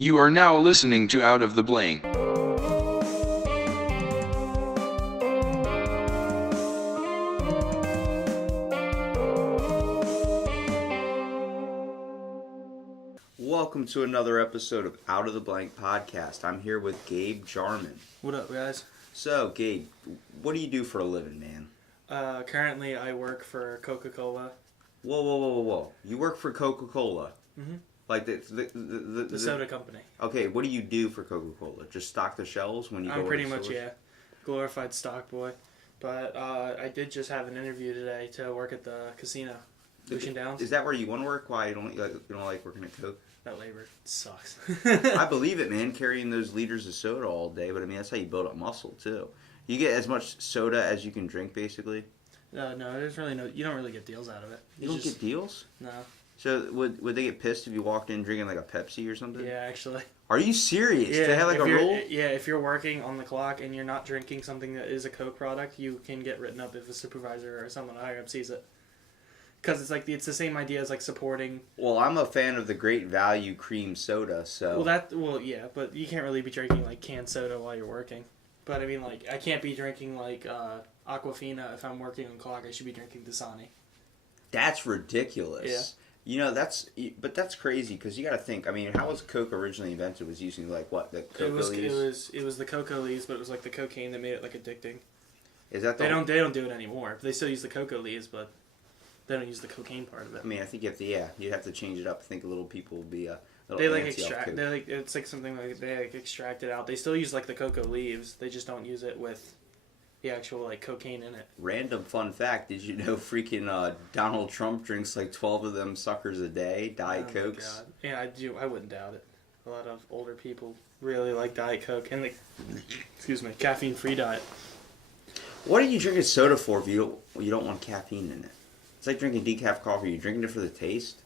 You are now listening to Out of the Blank. Welcome to another episode of Out of the Blank podcast. I'm here with Gabe Jarmen. What up, guys? So, Gabe, what do you do for a living, man? Currently, I work for Coca-Cola. Whoa. You work for Coca-Cola? Mm-hmm. Like The soda company. Okay, what do you do for Coca-Cola? Just stock the shelves when you go to the I'm pretty much, stores? yeah, glorified stock boy. But I did just have an interview today to work at the casino, Ocean Downs. Is that where you want to work? Why you don't like working at Coke? That labor sucks. I believe it, man. Carrying those liters of soda all day, but I mean that's how you build up muscle too. You get as much soda as you can drink, basically. No, there's really no. You don't really get deals out of it. You don't get deals? No. So would they get pissed if you walked in drinking like a Pepsi or something? Yeah, actually. Are you serious? Yeah, They have like a rule? Yeah, if you're working on the clock and you're not drinking something that is a Coke product, you can get written up if a supervisor or someone higher up sees it. Because it's the same idea as like supporting. Well, I'm a fan of the Great Value cream soda, so. Yeah, but you can't really be drinking like canned soda while you're working. But I mean, like, I can't be drinking like Aquafina if I'm working on clock. I should be drinking Dasani. That's ridiculous. Yeah. You know, that's crazy because you got to think. I mean, how was Coke originally invented? Was using like what the cocoa leaves? It was the cocoa leaves, but it was like the cocaine that made it like addicting. Is that they don't do it anymore. They still use the cocoa leaves, but they don't use the cocaine part of it. I mean, I think you'd have to change it up. I think little people would be a little they like antsy off extract. Coke. They like it's like something like they like extract it out. They still use like the cocoa leaves. They just don't use it with the actual like cocaine in it. Random fun fact: did you know freaking Donald Trump drinks like 12 of them suckers a day, Diet Cokes? God. Yeah, I do. I wouldn't doubt it. A lot of older people really like Diet Coke and caffeine-free diet. What are you drinking soda for if you don't want caffeine in it? It's like drinking decaf coffee. You're drinking it for the taste.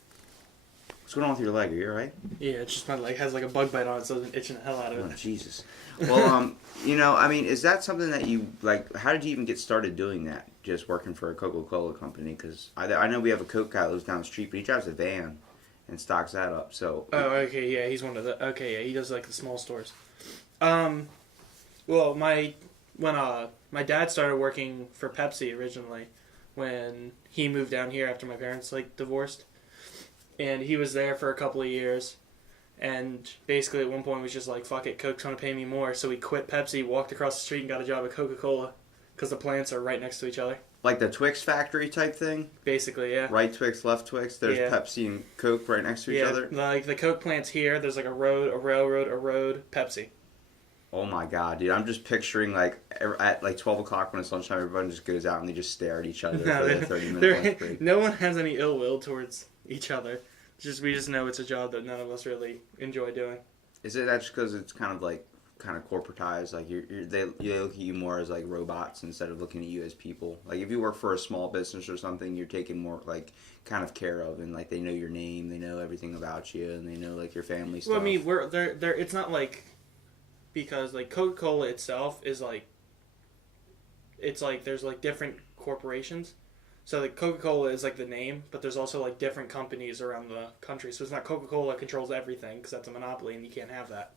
What's going on with your leg? Are you alright? Yeah, it's just my leg has like a bug bite on it, so it's itching the hell out of it. Oh, Jesus. Well, I mean, is that something that you, like, how did you even get started doing that? Just working for a Coca-Cola company? Because I know we have a Coke guy that lives down the street, but he drives a van and stocks that up, so. Oh, okay, yeah, he's one of the, okay, yeah, he does, like, the small stores. Well, when my dad started working for Pepsi originally, when he moved down here after my parents, like, divorced, and he was there for a couple of years, and basically at one point was just like, fuck it, Coke's gonna pay me more, so he quit Pepsi, walked across the street and got a job at Coca-Cola, because the plants are right next to each other. Like the Twix factory type thing? Basically, yeah. Right Twix, left Twix, there's Pepsi and Coke right next to each other? Like the Coke plant's here, there's like a road, a railroad, a road, Pepsi. Oh my God, dude! I'm just picturing like at like 12 o'clock when it's lunchtime, everyone just goes out and they just stare at each other for their 30-minute lunch break. No one has any ill will towards each other. We just know it's a job that none of us really enjoy doing. Is it that just because it's kind of corporatized? Like they look at you more as like robots instead of looking at you as people. Like if you work for a small business or something, you're taken more like kind of care of, and like they know your name, they know everything about you, and they know like your family stuff. Well, I mean, they're it's not like. Because, like, Coca-Cola itself is, like... It's, like, there's, like, different corporations. So, like, Coca-Cola is, like, the name, but there's also, like, different companies around the country. So it's not Coca-Cola controls everything, because that's a monopoly, and you can't have that.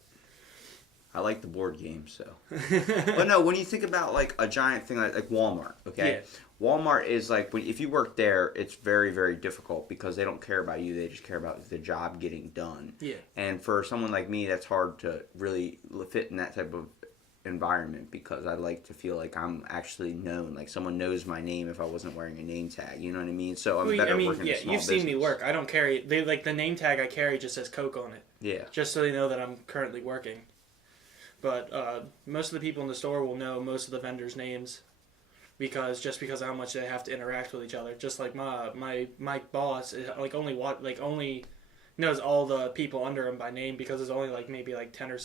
I like the board game, so... But no, when you think about, like, a giant thing like Walmart, okay? Yeah. Walmart is, like, if you work there, it's very, very difficult because they don't care about you. They just care about the job getting done. Yeah. And for someone like me, that's hard to really fit in that type of environment because I like to feel like I'm actually known. Like, someone knows my name if I wasn't wearing a name tag. You know what I mean? So I'm better working in a small you've business. seen me work. I don't carry... the name tag I carry just says Coke on it. Yeah. Just so they know that I'm currently working. But most of the people in the store will know most of the vendors' names because of how much they have to interact with each other. Just like my boss is only knows all the people under him by name because there's only like maybe like 10 or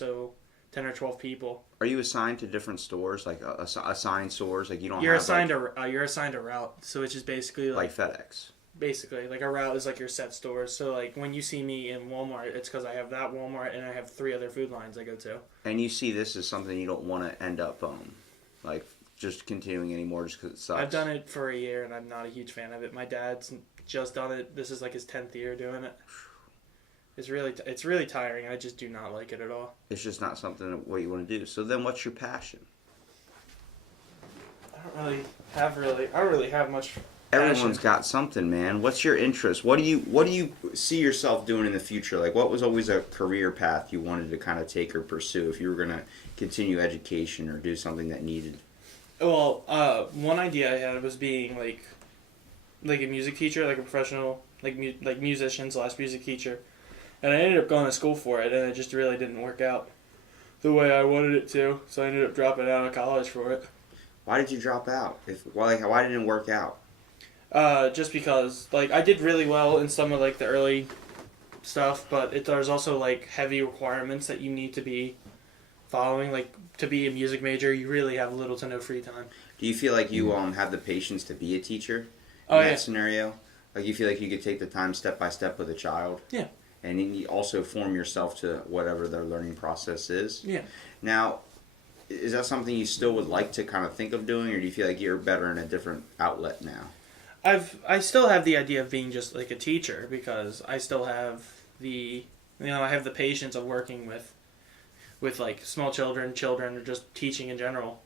12 people. Are you assigned to different stores, like assigned stores? Like you don't. You're assigned a route, so it's just basically like FedEx. Basically, like a route is like your set stores. So like when you see me in Walmart, it's because I have that Walmart and I have 3 other food lines I go to. And you see this as something you don't want to end up like just continuing anymore just because it sucks. I've done it for a year and I'm not a huge fan of it. My dad's just done it. This is like his 10th year doing it. it's really tiring. I just do not like it at all. It's just not something what you want to do. So then, what's your passion? I don't really have much. Everyone's passion. got something, man. What's your interest? What do you see yourself doing in the future? Like, what was always a career path you wanted to kind of take or pursue if you were gonna continue education or do something that needed? Well, one idea I had was being like a music teacher, like a professional like musician slash music teacher, and I ended up going to school for it, and it just really didn't work out the way I wanted it to. So I ended up dropping out of college for it. Why did you drop out? Why didn't it work out? Just because like I did really well in some of like the early stuff, but there's also like heavy requirements that you need to be following. Like to be a music major, you really have little to no free time. Do you feel like you have the patience to be a teacher in Oh, that yeah. scenario? Like you feel like you could take the time step by step with a child? Yeah. And then you also form yourself to whatever their learning process is? Yeah. Now, is that something you still would like to kind of think of doing, or do you feel like you're better in a different outlet now? I still have the idea of being just like a teacher because I still have I have the patience of working with like small children, or just teaching in general.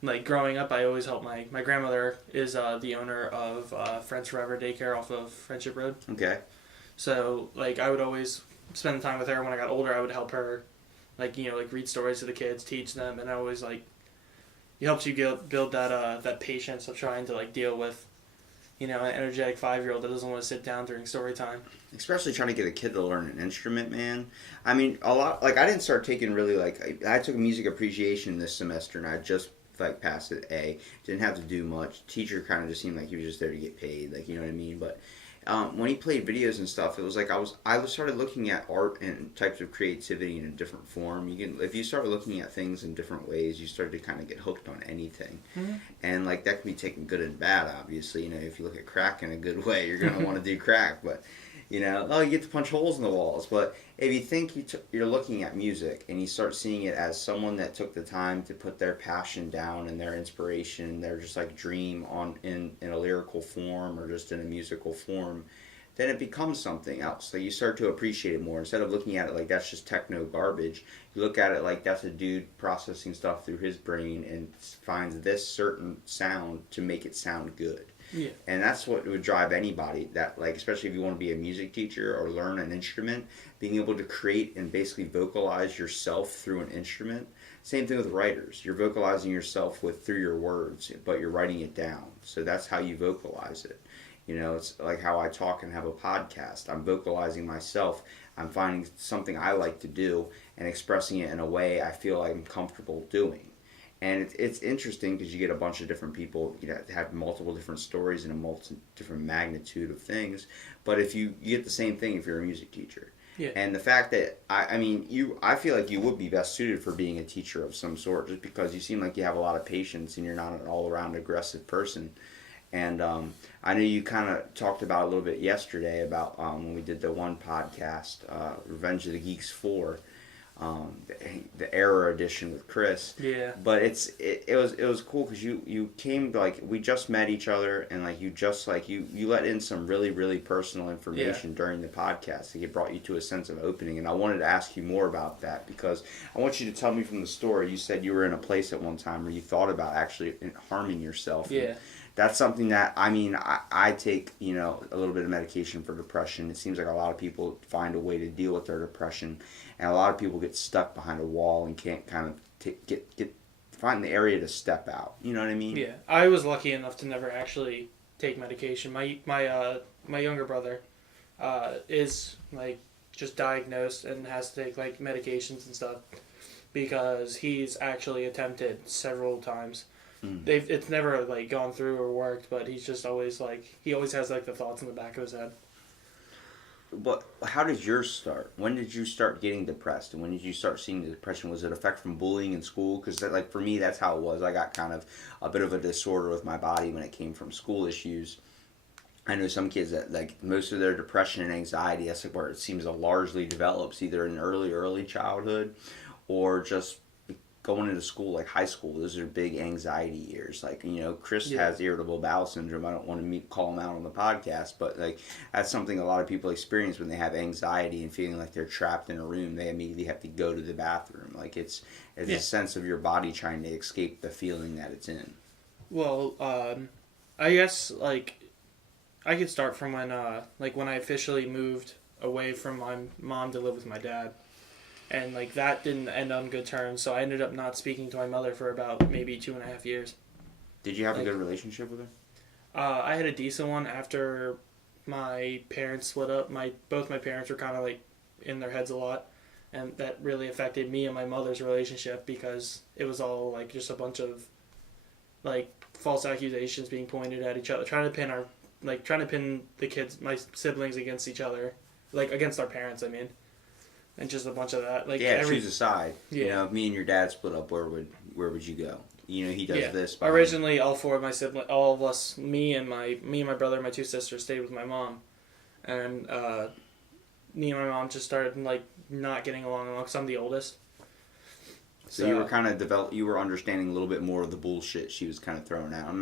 Like growing up, I always helped my grandmother is the owner of Friends Forever Daycare off of Friendship Road. Okay. So like I would always spend time with her. When I got older, I would help her, like read stories to the kids, teach them, and I always it helps you build that patience of trying to like deal with an energetic 5-year-old that doesn't want to sit down during story time. Especially trying to get a kid to learn an instrument, man. I mean, a lot. Like I didn't start taking really I took music appreciation this semester, and I just passed it A. Didn't have to do much. Teacher kind of just seemed like he was just there to get paid, like you know what I mean. But when he played videos and stuff, it was like I started looking at art and types of creativity in a different form. If you start looking at things in different ways, you start to kind of get hooked on anything, and like that can be taken good and bad. Obviously, if you look at crack in a good way, you're gonna want to do crack, but. You get to punch holes in the walls. But if you think you're looking at music and you start seeing it as someone that took the time to put their passion down and their inspiration, their just like dream in a lyrical form or just in a musical form, then it becomes something else. Like you start to appreciate it more. Instead of looking at it like that's just techno garbage, you look at it like that's a dude processing stuff through his brain and finds this certain sound to make it sound good. Yeah. And that's what would drive anybody, that like especially if you want to be a music teacher or learn an instrument, being able to create and basically vocalize yourself through an instrument. Same thing with writers. You're vocalizing yourself through your words, but you're writing it down. So that's how you vocalize it. It's like how I talk and have a podcast. I'm vocalizing myself. I'm finding something I like to do and expressing it in a way I feel I'm comfortable doing. And it's interesting because you get a bunch of different people, have multiple different stories and a multi different magnitude of things. But if you get the same thing if you're a music teacher. Yeah. And the fact that, I feel like you would be best suited for being a teacher of some sort just because you seem like you have a lot of patience and you're not an all-around aggressive person. And I know you kind of talked about a little bit yesterday about when we did the one podcast, Revenge of the Geeks 4. The Error edition with Chris. Yeah. But it was cool because you came we just met each other and you let in some really really personal information during the podcast. It brought you to a sense of opening, and I wanted to ask you more about that because I want you to tell me from the story. You said you were in a place at one time where you thought about actually harming yourself. Yeah. That's something that, I take, a little bit of medication for depression. It seems like a lot of people find a way to deal with their depression. And a lot of people get stuck behind a wall and can't kind of find the area to step out. You know what I mean? Yeah. I was lucky enough to never actually take medication. My younger brother is, just diagnosed and has to take, medications and stuff because he's actually attempted several times. It's never gone through or worked, but he's just always he always has the thoughts in the back of his head. But how did yours start? When did you start getting depressed, and when did you start seeing the depression? Was it effect from bullying in school? Because for me, that's how it was. I got kind of a bit of a disorder with my body when it came from school issues. I know some kids that most of their depression and anxiety, that's where it seems to largely develops either in early childhood, or just going into school, like high school, those are big anxiety years. Like, Chris Yeah. has irritable bowel syndrome. I don't want to call him out on the podcast, but like that's something a lot of people experience when they have anxiety and feeling like they're trapped in a room. They immediately have to go to the bathroom. Like it's a sense of your body trying to escape the feeling that it's in. Well, I guess like I could start from when when I officially moved away from my mom to live with my dad. And like that didn't end on good terms, so I ended up not speaking to my mother for about maybe 2.5 years. Did you have a good relationship with her? I had a decent one after my parents split up. Both my parents were kind of like in their heads a lot, and that really affected me and my mother's relationship because it was all like just a bunch of like false accusations being pointed at each other, trying to pin the kids, my siblings, against each other, like against our parents. I mean. And just a bunch of that, like choose a side. Yeah. If me and your dad split up, where would you go? He does this. Originally, all four of my siblings, all of us, me and my brother, and my two sisters stayed with my mom, and me and my mom just started like not getting along because I'm the oldest. So you were kind of you were understanding a little bit more of the bullshit she was kind of throwing out. I'm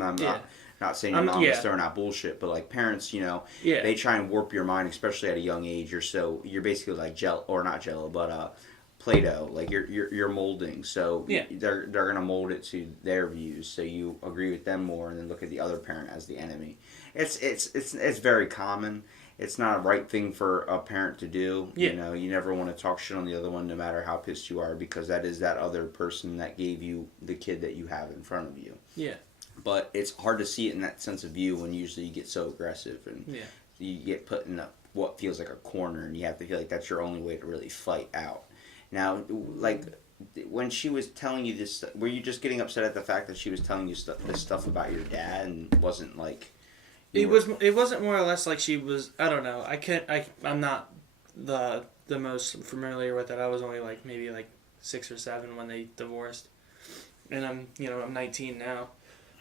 not saying your mom was throwing out bullshit, but like parents, they try and warp your mind, especially at a young age. You're basically like Play-Doh, like you're molding. So they're gonna mold it to their views. So you agree with them more, and then look at the other parent as the enemy. It's very common. It's not a right thing for a parent to do. Yeah. You never want to talk shit on the other one, no matter how pissed you are, because that is that other person that gave you the kid that you have in front of you. Yeah. But it's hard to see it in that sense of view when usually you get so aggressive and you get put in what feels like a corner, and you have to feel like that's your only way to really fight out. Now, like when she was telling you this, were you just getting upset at the fact that she was telling you this stuff about your dad and wasn't like? It wasn't more or less like she was. I don't know. I'm not the most familiar with it. I was only like maybe like 6 or 7 when they divorced, and I'm 19 now.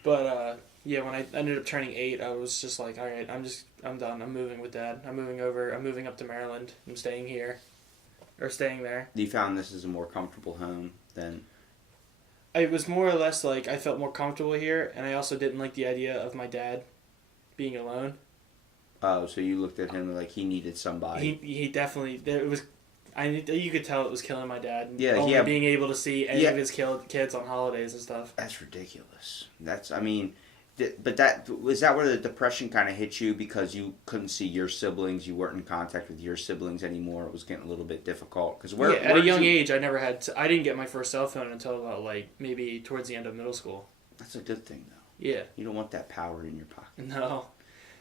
But when I ended up turning 8, I was just like, all right, I'm done. I'm moving with Dad. I'm moving over. I'm moving up to Maryland. I'm staying here, or staying there. You found this is a more comfortable home than? It was more or less like I felt more comfortable here, and I also didn't like the idea of my dad being alone. Oh, so you looked at him like he needed somebody. He definitely. You could tell it was killing my dad. Yeah, only being able to see any of his kids on holidays and stuff. That's ridiculous. But that was that where the depression kind of hit you because you couldn't see your siblings, you weren't in contact with your siblings anymore. It was getting a little bit difficult because at a young age, I never had. I didn't get my first cell phone until about like maybe towards the end of middle school. That's a good thing though. Yeah. You don't want that power in your pocket. No.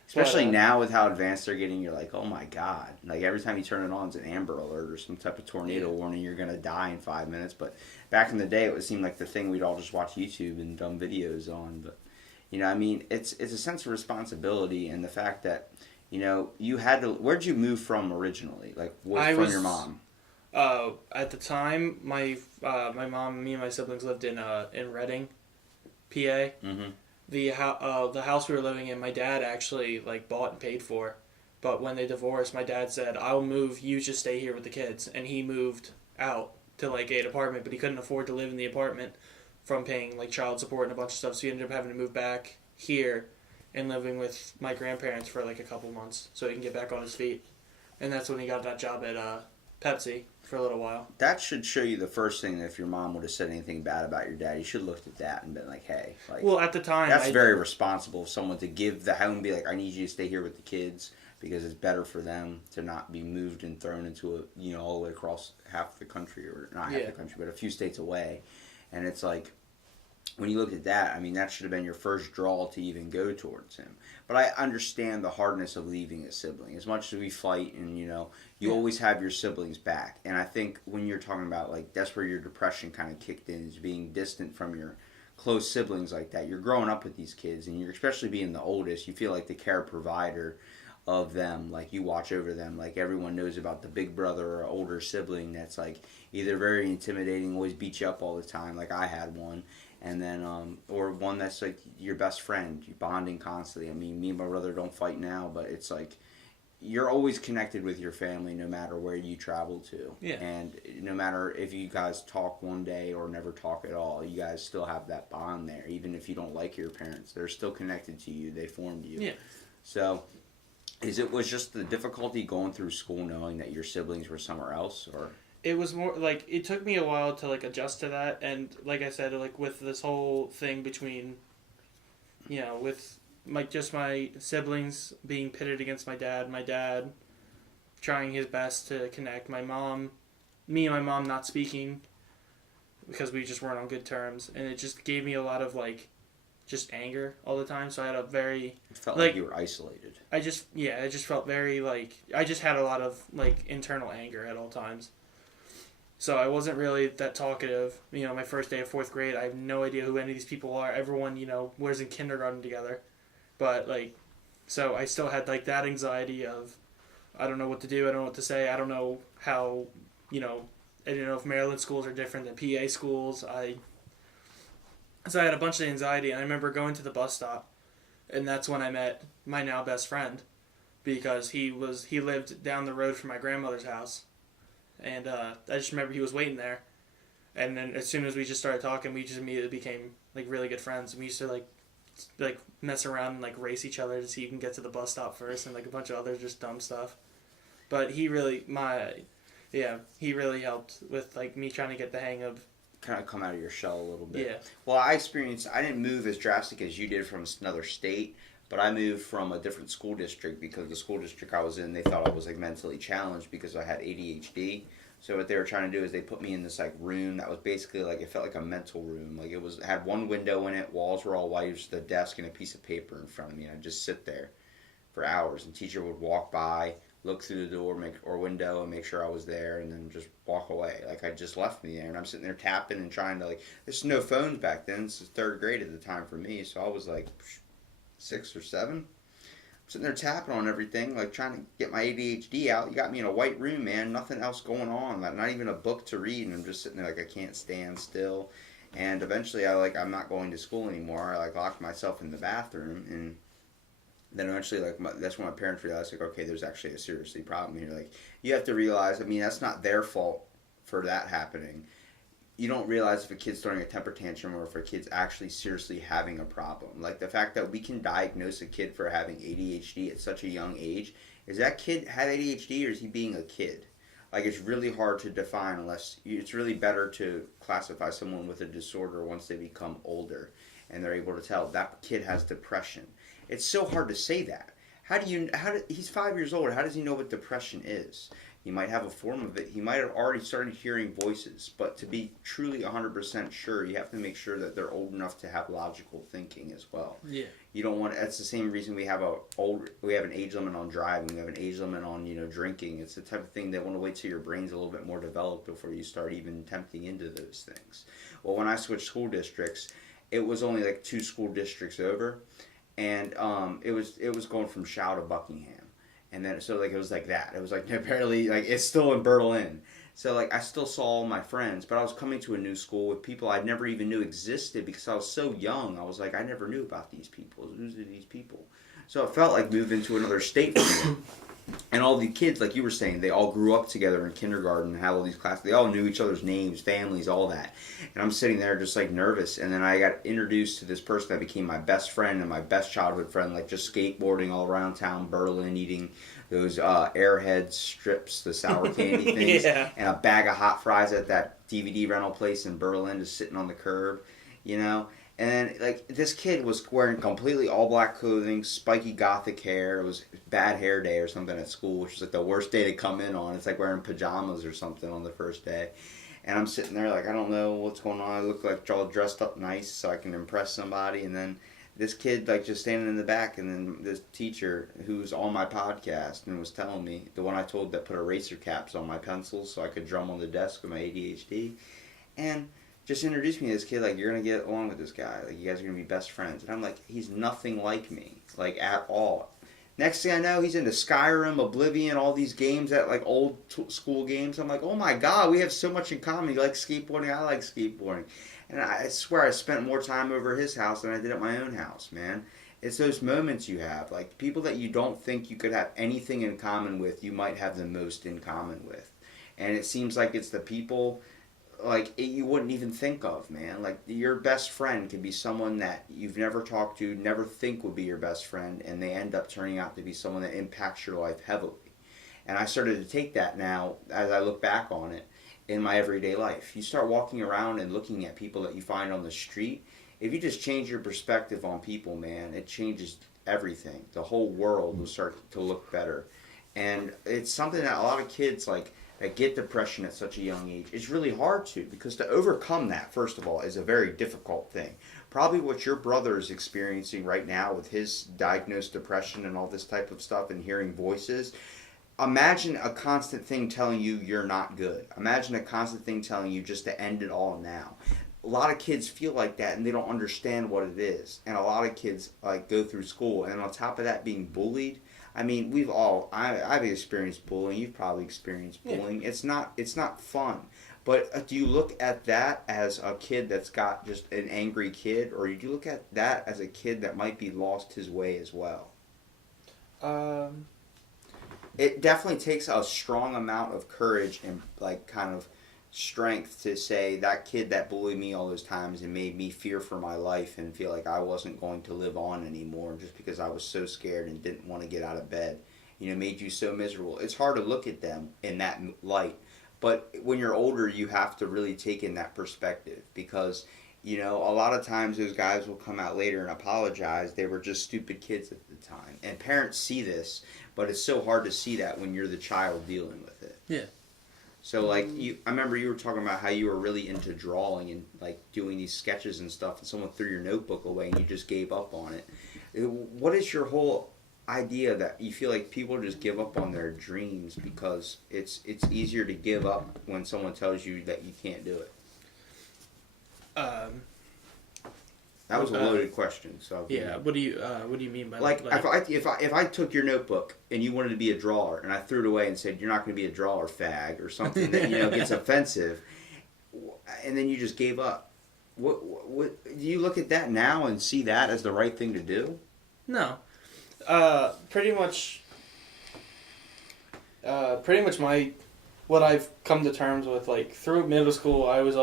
Especially now with how advanced they're getting, you're like, oh my god. Like every time you turn it on, it's an Amber Alert or some type of tornado warning, you're going to die in 5 minutes. But back in the day, it would seem like the thing we'd all just watch YouTube and dumb videos on. But, it's a sense of responsibility and the fact that, you had to, where'd you move from originally? Like, from your mom? At the time, my mom, me and my siblings lived in Reading, PA. Mm-hmm. The house we were living in, my dad actually like bought and paid for, but when they divorced, my dad said, "I'll move. You just stay here with the kids." And he moved out to like an apartment, but he couldn't afford to live in the apartment from paying like child support and a bunch of stuff. So he ended up having to move back here and living with my grandparents for like a couple months so he can get back on his feet. And that's when he got that job at Pepsi for a little while. That should show you the first thing that if your mom would have said anything bad about your dad, you should have looked at that and been like, hey. Like, well, at the time... That's very responsible of someone to give the home and be like, I need you to stay here with the kids because it's better for them to not be moved and thrown into all the way across half the country, or not half the country, but a few states away. And it's like, when you look at that, that should have been your first draw to even go towards him. But I understand the hardness of leaving a sibling. As much as we fight and, you always have your siblings back. And I think when you're talking about, like, that's where your depression kind of kicked in, is being distant from your close siblings like that. You're growing up with these kids, and you're especially being the oldest, you feel like the care provider of them. Like, you watch over them. Like, everyone knows about the big brother or older sibling that's, like, either very intimidating, always beat you up all the time, like I had one. And then, or one that's like your best friend, you bonding constantly. Me and my brother don't fight now, but it's like, you're always connected with your family no matter where you travel to. Yeah. And no matter if you guys talk one day or never talk at all, you guys still have that bond there. Even if you don't like your parents, they're still connected to you. They formed you. Yeah. So, was just the difficulty going through school knowing that your siblings were somewhere else, or? It was more like it took me a while to like adjust to that, and like I said, like with this whole thing between, with my siblings being pitted against my dad trying his best to connect, me and my mom not speaking because we just weren't on good terms, and it just gave me a lot of like just anger all the time. So I had a very It felt like you were isolated. I just felt very like I just had a lot of like internal anger at all times. So I wasn't really that talkative. My first day of 4th grade, I have no idea who any of these people are. Everyone, was in kindergarten together. But, so I still had, that anxiety of, I don't know what to do, I don't know what to say, I don't know how, I don't know if Maryland schools are different than PA schools. So I had a bunch of anxiety, and I remember going to the bus stop, and that's when I met my now best friend, because he lived down the road from my grandmother's house. And I just remember he was waiting there. And then as soon as we just started talking, we just immediately became, really good friends. And we used to, mess around and, race each other to see who can get to the bus stop first and, a bunch of other just dumb stuff. But he really helped with, me trying to get the hang of... Kind of come out of your shell a little bit. Yeah. Well, I didn't move as drastic as you did from another state. But I moved from a different school district because the school district I was in, they thought I was mentally challenged because I had ADHD. So what they were trying to do is they put me in this room that was basically it felt like a mental room. It had one window in it, walls were all white, just a desk and a piece of paper in front of me, and I'd just sit there for hours. And teacher would walk by, look through the door or window and make sure I was there, and then just walk away. I just left me there, and I'm sitting there tapping and trying to there's no phones back then. This is 3rd grade at the time for me, so I was 6 or 7. I'm sitting there tapping on everything, trying to get my ADHD out. You got me in a white room, man. Nothing else going on. Not even a book to read, and I'm just sitting there I can't stand still. And eventually I'm not going to school anymore. I locked myself in the bathroom, and then eventually that's when my parents realized okay, there's actually a seriously problem here. You have to realize, that's not their fault for that happening. You don't realize if a kid's throwing a temper tantrum or if a kid's actually seriously having a problem. The fact that we can diagnose a kid for having ADHD at such a young age, is that kid have ADHD or is he being a kid? It's really hard to define it's really better to classify someone with a disorder once they become older and they're able to tell that kid has depression. It's so hard to say that. He's 5 years old. How does he know what depression is? He might have a form of it. He might have already started hearing voices. But to be truly 100% sure, you have to make sure that they're old enough to have logical thinking as well. Yeah. You don't want. That's the same reason we have an age limit on driving. We have an age limit on drinking. It's the type of thing that want to wait till your brain's a little bit more developed before you start even tempting into those things. Well, when I switched school districts, it was only 2 school districts over, and it was going from Shaw to Buckingham. And then, so, it was that. It was, apparently, it's still in Berlin. So, I still saw all my friends, but I was coming to a new school with people I never even knew existed because I was so young. I was I never knew about these people. Who's these people? So, it felt like moving to another state for me. And all the kids, like you were saying, they all grew up together in kindergarten and had all these classes. They all knew each other's names, families, all that. And I'm sitting there just nervous. And then I got introduced to this person that became my best friend and my best childhood friend, just skateboarding all around town, Berlin, eating those Airhead strips, the sour candy things, Yeah. and a bag of hot fries at that DVD rental place in Berlin, just sitting on the curb, And then, this kid was wearing completely all black clothing, spiky gothic hair. It was bad hair day or something at school, which was the worst day to come in on. It's wearing pajamas or something on the first day. And I'm sitting there I don't know what's going on. I look all dressed up nice so I can impress somebody. And then this kid, just standing in the back, and then this teacher who's on my podcast and was telling me, the one I told that put eraser caps on my pencils so I could drum on the desk with my ADHD. And just introduced me to this kid, you're going to get along with this guy. You guys are going to be best friends. And I'm he's nothing like me, at all. Next thing I know, he's into Skyrim, Oblivion, all these games that, old school games. I'm oh my God, we have so much in common. He likes skateboarding, I like skateboarding. And I swear I spent more time over his house than I did at my own house, man. It's those moments you have, like people that you don't think you could have anything in common with, you might have the most in common with. And it seems like it's the people you wouldn't even think of, man. Like your best friend can be someone that you've never talked to, never think would be your best friend, and they end up turning out to be someone that impacts your life heavily. And I started to take that now as I look back on it in my everyday life. You start walking around and looking at people that you find on the street. If you just change your perspective on people, man, it changes everything. The whole world will start to look better. And it's something that a lot of kids that get depression at such a young age, it's really hard because to overcome that, first of all, is a very difficult thing. Probably what your brother is experiencing right now with his diagnosed depression and all this type of stuff and hearing voices. Imagine a constant thing telling you you're not good. Imagine a constant thing telling you just to end it all now. A lot of kids feel like that and they don't understand what it is. And a lot of kids go through school and on top of that being bullied. I mean, I've experienced bullying. You've probably experienced bullying. Yeah. It's not fun. But do you look at that as a kid that's got just an angry kid, or do you look at that as a kid that might be lost his way as well? It definitely takes a strong amount of courage and kind of strength to say that kid that bullied me all those times and made me fear for my life and feel like I wasn't going to live on anymore just because I was so scared and didn't want to get out of bed, made you so miserable. It's hard to look at them in that light, but when you're older you have to really take in that perspective because a lot of times those guys will come out later and apologize. They were just stupid kids at the time, and parents see this, but it's so hard to see that when you're the child dealing with it. Yeah. So I remember you were talking about how you were really into drawing and doing these sketches and stuff, and someone threw your notebook away and you just gave up on it. What is your whole idea that you feel like people just give up on their dreams because it's easier to give up when someone tells you that you can't do it? That was a loaded question. So yeah, what do you mean by if I took your notebook and you wanted to be a drawer and I threw it away and said you're not going to be a drawer, fag, or something that gets offensive, and then you just gave up, what do you look at that now and see that as the right thing to do? No, pretty much what I've come to terms with through middle school I was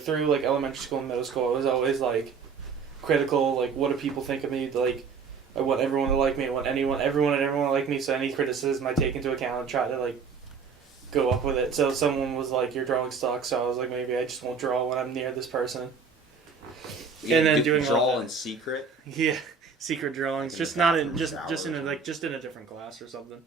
through elementary school and middle school I was always critical, what do people think of me, I want everyone to like me, I want everyone to like me, so any criticism I take into account and try to go up with it. So someone was your drawing sucks, so I was maybe I just won't draw when I'm near this person. And then doing draw in secret. Yeah, secret drawings, just not in just in in a different class or something.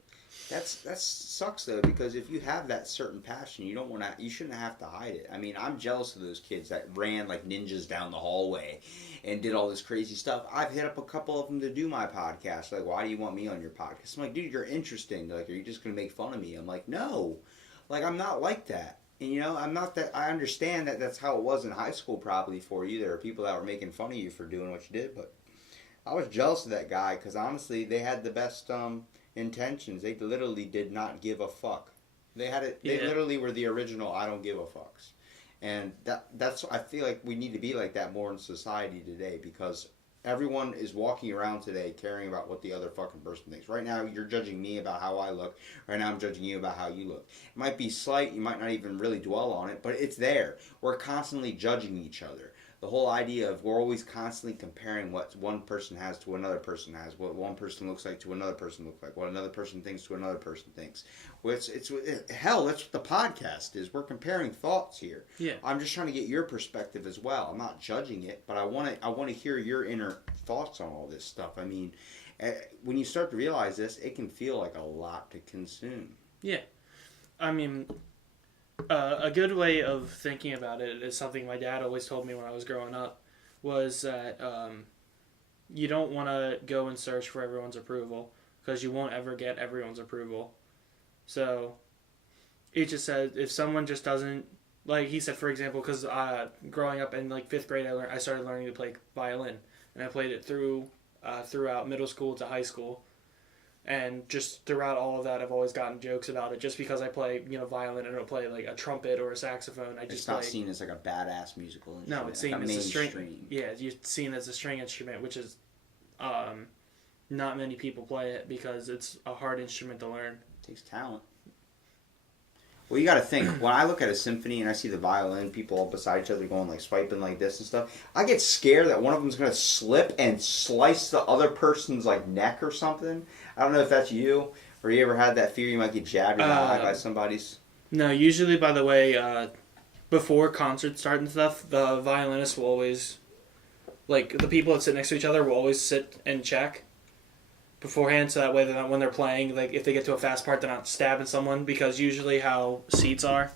That sucks though, because if you have that certain passion, you shouldn't have to hide it. I mean, I'm jealous of those kids that ran like ninjas down the hallway and did all this crazy stuff. I've hit up a couple of them to do my podcast. Why do you want me on your podcast? I'm dude, you're interesting. Are you just gonna make fun of me? I'm no, I'm not like that. And I'm not that. I understand that that's how it was in high school probably for you. There were people that were making fun of you for doing what you did, but I was jealous of that guy because honestly, they had the best intentions. They literally did not give a fuck. They had it. They literally were the original I don't give a fucks. And that's I feel like we need to be like that more in society today because everyone is walking around today caring about what the other fucking person thinks. Right now you're judging me about how I look. Right now I'm judging you about how you look. It might be slight, you might not even really dwell on it, but it's there. We're constantly judging each other. The whole idea of we're always constantly comparing what one person has to another person has, what one person looks like to another person looks like, what another person thinks to another person thinks. Well, hell, that's what the podcast is. We're comparing thoughts here. Yeah. I'm just trying to get your perspective as well. I'm not judging it, but I want to hear your inner thoughts on all this stuff. I mean, when you start to realize this, it can feel like a lot to consume. Yeah. I mean, a good way of thinking about it is something my dad always told me when I was growing up, was that you don't want to go and search for everyone's approval because you won't ever get everyone's approval. So he just said if someone just doesn't, he said, for example, because growing up in 5th grade I started learning to play violin, and I played it throughout middle school to high school. And just throughout all of that, I've always gotten jokes about it. Just because I play, violin, I don't play a trumpet or a saxophone. It's not seen as a badass musical instrument. No, it's seen as a string. Yeah, you're seen as a string instrument, which is not many people play it because it's a hard instrument to learn. It takes talent. Well, you got to think. When I look at a symphony and I see the violin, people all beside each other going like swiping like this and stuff, I get scared that one of them's gonna slip and slice the other person's like neck or something. I don't know if that's you or you ever had that fear you might get jabbed in the eye by somebody's. No, usually, by the way, before concerts start and stuff, the violinist will always, like the people that sit next to each other will always sit and check beforehand, so that way they're not, when they're playing, like if they get to a fast part, they're not stabbing someone, because usually how seats are,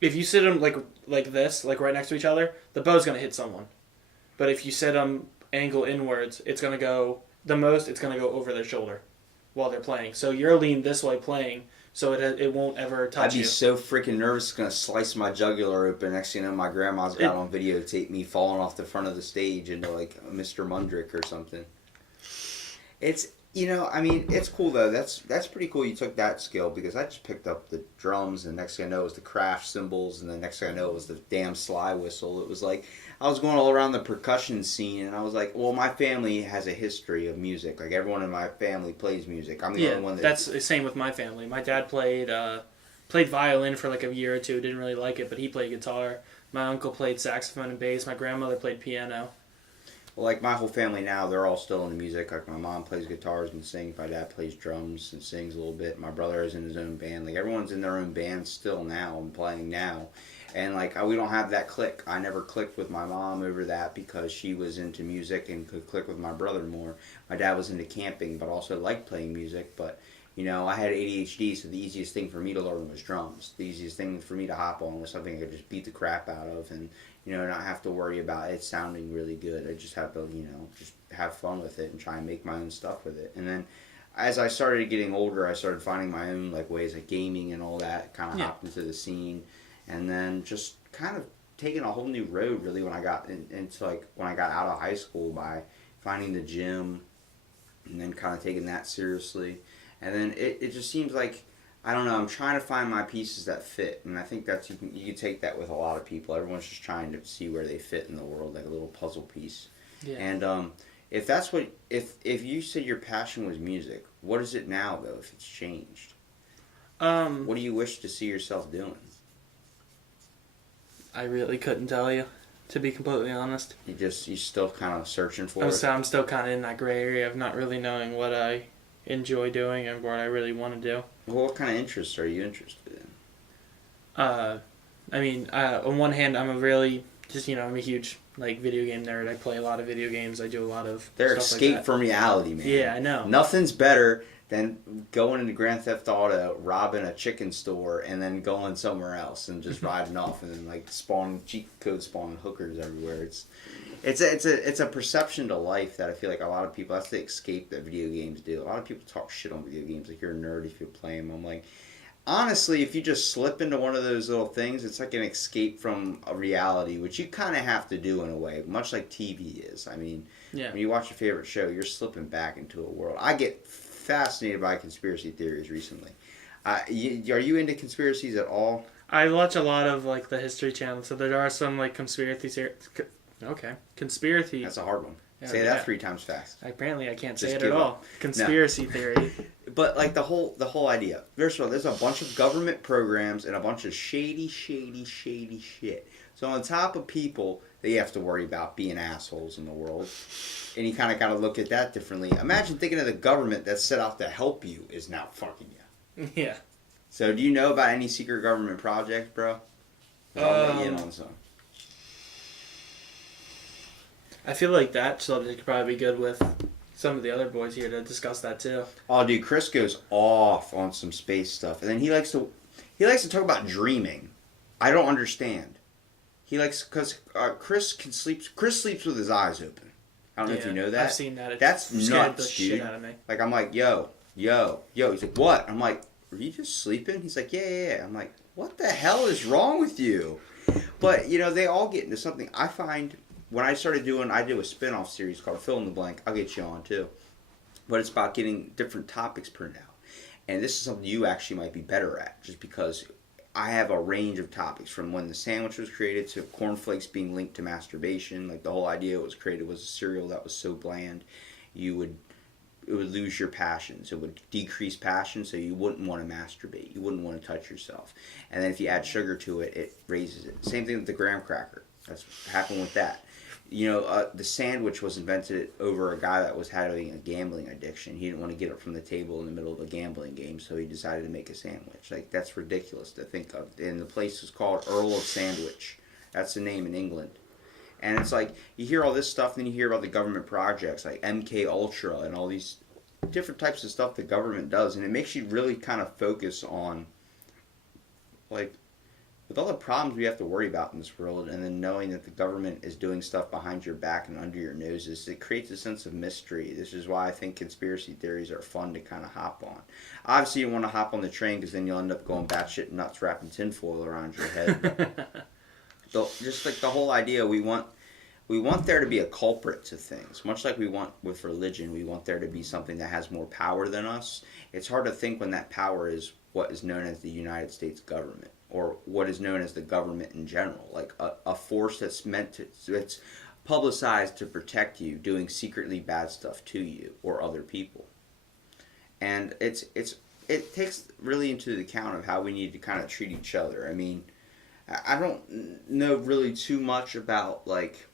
if you sit them like this, like right next to each other, the bow's gonna hit someone. But if you sit them angle inwards, it's gonna go it's gonna go over their shoulder while they're playing. So you're leaned this way playing, so it won't ever touch you. I'd be so freaking nervous, it's gonna slice my jugular open. Next thing you know, my grandma's got on videotape me falling off the front of the stage into like Mr. Mundrick or something. It's I mean, it's cool though. That's pretty cool. You took that skill, because I just picked up the drums, and next thing I know it was the crash cymbals, and the next thing I know it was the damn slide whistle. It was like I was going all around the percussion scene, and I was like, well, my family has a history of music. Like everyone in my family plays music. I'm the only one that's the same with my family. My dad played violin for like a year or two. Didn't really like it, but he played guitar. My uncle played saxophone and bass. My grandmother played piano. Well, like my whole family now, they're all still into music. Like my mom plays guitars and sings. My dad plays drums and sings a little bit. My brother is in his own band. Like everyone's in their own band still now and playing now. And like we don't have that click. I never clicked with my mom over that because she was into music and could click with my brother more. My dad was into camping but also liked playing music. But I had ADHD, so the easiest thing for me to learn was drums. The easiest thing for me to hop on was something I could just beat the crap out of and not have to worry about it sounding really good. I just have to, just have fun with it and try and make my own stuff with it. And then as I started getting older, I started finding my own like ways of gaming and all that, kind of hopped into the scene. And then just kind of taking a whole new road really when I got into like when I got out of high school by finding the gym and then kind of taking that seriously. And then it just seems like, I don't know, I'm trying to find my pieces that fit, and I think that's you can take that with a lot of people. Everyone's just trying to see where they fit in the world, like a little puzzle piece. Yeah. And if that's what if you said your passion was music, what is it now though? If it's changed, what do you wish to see yourself doing? I really couldn't tell you, to be completely honest. You still kind of searching for it. I'm still kind of in that gray area of not really knowing what I enjoy doing and what I really want to do. Well, what kind of interests are you interested in? I mean, on one hand, I'm I'm a huge video game nerd. I play a lot of video games. I do a lot of They're stuff escape like that. from reality, man. Yeah, I know. Nothing's better than going into Grand Theft Auto, robbing a chicken store, and then going somewhere else and just riding off and then cheat code spawning hookers everywhere. It's a perception to life that I feel like a lot of people, that's the escape that video games do. A lot of people talk shit on video games, like you're a nerd if you play them. I'm like, honestly, if you just slip into one of those little things, it's like an escape from a reality, which you kind of have to do in a way, much like TV is. I mean, when you watch your favorite show, you're slipping back into a world. I get fascinated by conspiracy theories recently. Are you into conspiracies at all? I watch a lot of the History Channel, so there are some conspiracy theories. Okay. Conspiracy. That's a hard one. Say that 3 times fast. Apparently I can't say it at all. Conspiracy theory. But the whole idea. First of all, there's a bunch of government programs and a bunch of shady shit. So on top of people that you have to worry about being assholes in the world, and you kind of got to look at that differently. Imagine thinking of the government that's set out to help you is now fucking you. Yeah. So do you know about any secret government projects, bro? I'll let you in on some. I feel like that subject could probably be good with some of the other boys here to discuss that too. Oh, dude, Chris goes off on some space stuff, and then he likes to talk about dreaming. I don't understand. Because Chris sleeps with his eyes open. I don't know if you know that. I've seen that. That's nuts, the dude. Shit out of me. Like I'm like, yo. He's like, what? I'm like, are you just sleeping? He's like, yeah. I'm like, what the hell is wrong with you? But they all get into something. I find. When I started I do a spin-off series called Fill in the Blank. I'll get you on too. But it's about getting different topics printed out. And this is something you actually might be better at, just because I have a range of topics, from when the sandwich was created to cornflakes being linked to masturbation. Like the whole idea it was created was a cereal that was so bland. it would lose your passions. It would decrease passion, so you wouldn't want to masturbate. You wouldn't want to touch yourself. And then if you add sugar to it, it raises it. Same thing with the graham cracker. That's what happened with that. The sandwich was invented over a guy that was having a gambling addiction. He didn't want to get up from the table in the middle of a gambling game, so he decided to make a sandwich. Like, that's ridiculous to think of. And the place is called Earl of Sandwich. That's the name in England. And it's like, you hear all this stuff, and then you hear about the government projects, like MK Ultra and all these different types of stuff the government does. And it makes you really kind of focus on, like, with all the problems we have to worry about in this world, and then knowing that the government is doing stuff behind your back and under your noses, it creates a sense of mystery. This is why I think conspiracy theories are fun to kind of hop on. Obviously, you want to hop on the train because then you'll end up going batshit nuts wrapping tinfoil around your head. Just like the whole idea, we want there to be a culprit to things. Much like we want with religion, we want there to be something that has more power than us. It's hard to think when that power is what is known as the United States government, or what is known as the government in general. Like a force that's it's publicized to protect you, doing secretly bad stuff to you or other people. And it takes really into the account of how we need to kind of treat each other. I mean, I don't know really too much about, like,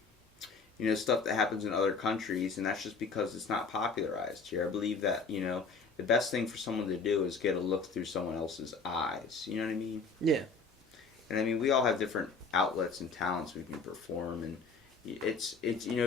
stuff that happens in other countries, and that's just because it's not popularized here. I believe that, the best thing for someone to do is get a look through someone else's eyes. You know what I mean? Yeah. And I mean, we all have different outlets and talents we can perform, and it's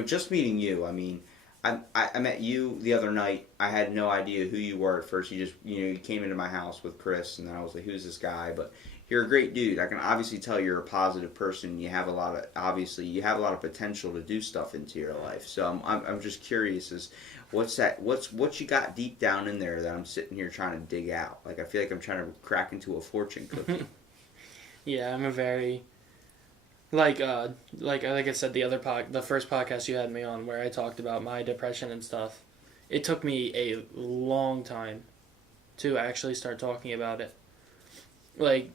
just meeting you. I mean, I met you the other night. I had no idea who you were at first. You just, you came into my house with Chris, and then I was like, who's this guy? But you're a great dude. I can obviously tell you're a positive person. You have a lot of potential to do stuff into your life. So I'm just curious as what you got deep down in there that I'm sitting here trying to dig out. Like, I feel like I'm trying to crack into a fortune cookie. Yeah, I'm a very like I said, the first podcast you had me on where I talked about my depression and stuff. It took me a long time to actually start talking about it. Like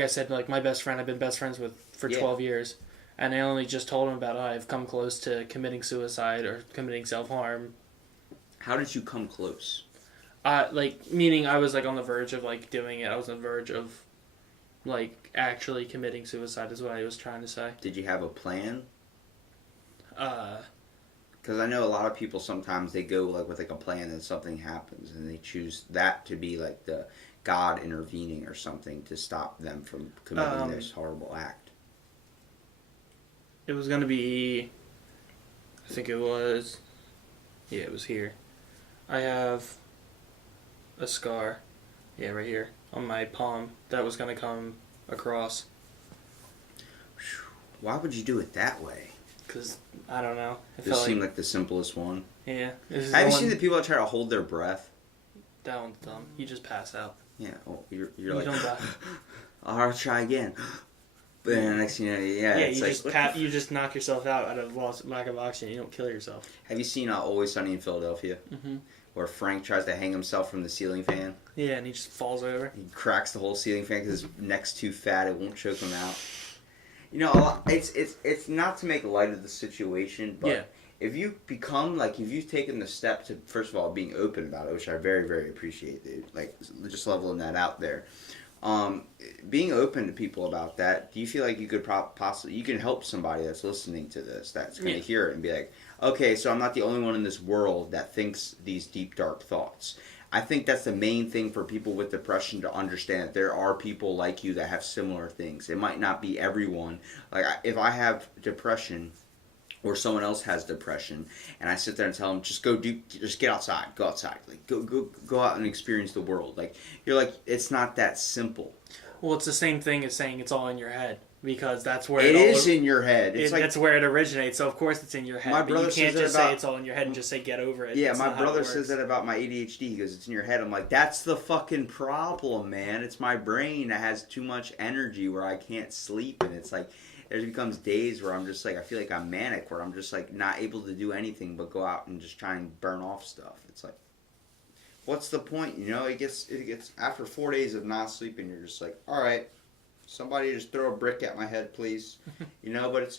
I said, like, my best friend I've been best friends with for 12 years, and I only just told him about I've come close to committing suicide or committing self-harm. How did you come close? Meaning I was, like, on the verge of, like, doing it. I was on the verge of, like, actually committing suicide is what I was trying to say. Did you have a plan? Because I know a lot of people sometimes they go, like, with, like, a plan and something happens, and they choose that to be, like, the God intervening or something to stop them from committing this horrible act. It was going to be, I think it was here. I have a scar, right here, on my palm that was going to come across. Why would you do it that way? Because, I don't know. This seemed like the simplest one. Yeah. Have you seen the people that try to hold their breath? That one's dumb. You just pass out. Yeah, well, you're like, don't die. I'll try again. But then the next thing you know, you just knock yourself out of lack of oxygen. You don't kill yourself. Have you seen Always Sunny in Philadelphia? Mm-hmm. Where Frank tries to hang himself from the ceiling fan? Yeah, and he just falls over. He cracks the whole ceiling fan because his neck's too fat. It won't choke him out. It's not to make light of the situation, but if you become, like, if you've taken the step to, first of all, being open about it, which I very, very appreciate, dude. Like, just leveling that out there. Being open to people about that, do you feel like you could possibly, you can help somebody that's listening to this, that's going to hear it and be like, okay, so I'm not the only one in this world that thinks these deep, dark thoughts. I think that's the main thing for people with depression to understand, that there are people like you that have similar things. It might not be everyone. Like, if I have depression, or someone else has depression, and I sit there and tell them, just get outside, go outside, like, go out and experience the world. Like, you're like, it's not that simple. Well, it's the same thing as saying it's all in your head, because that's where it is in your head. That's where it originates. So of course it's in your head. My brother but you can't just say it's all in your head and just say get over it. Yeah, my brother says that about my ADHD. He goes, it's in your head. I'm like, that's the fucking problem, man. It's my brain that has too much energy where I can't sleep, and it's like, there becomes days where I'm just like, I feel like I'm manic, where I'm just like not able to do anything but go out and just try and burn off stuff. It's like, what's the point? It gets after 4 days of not sleeping, you're just like, all right, somebody just throw a brick at my head, please. But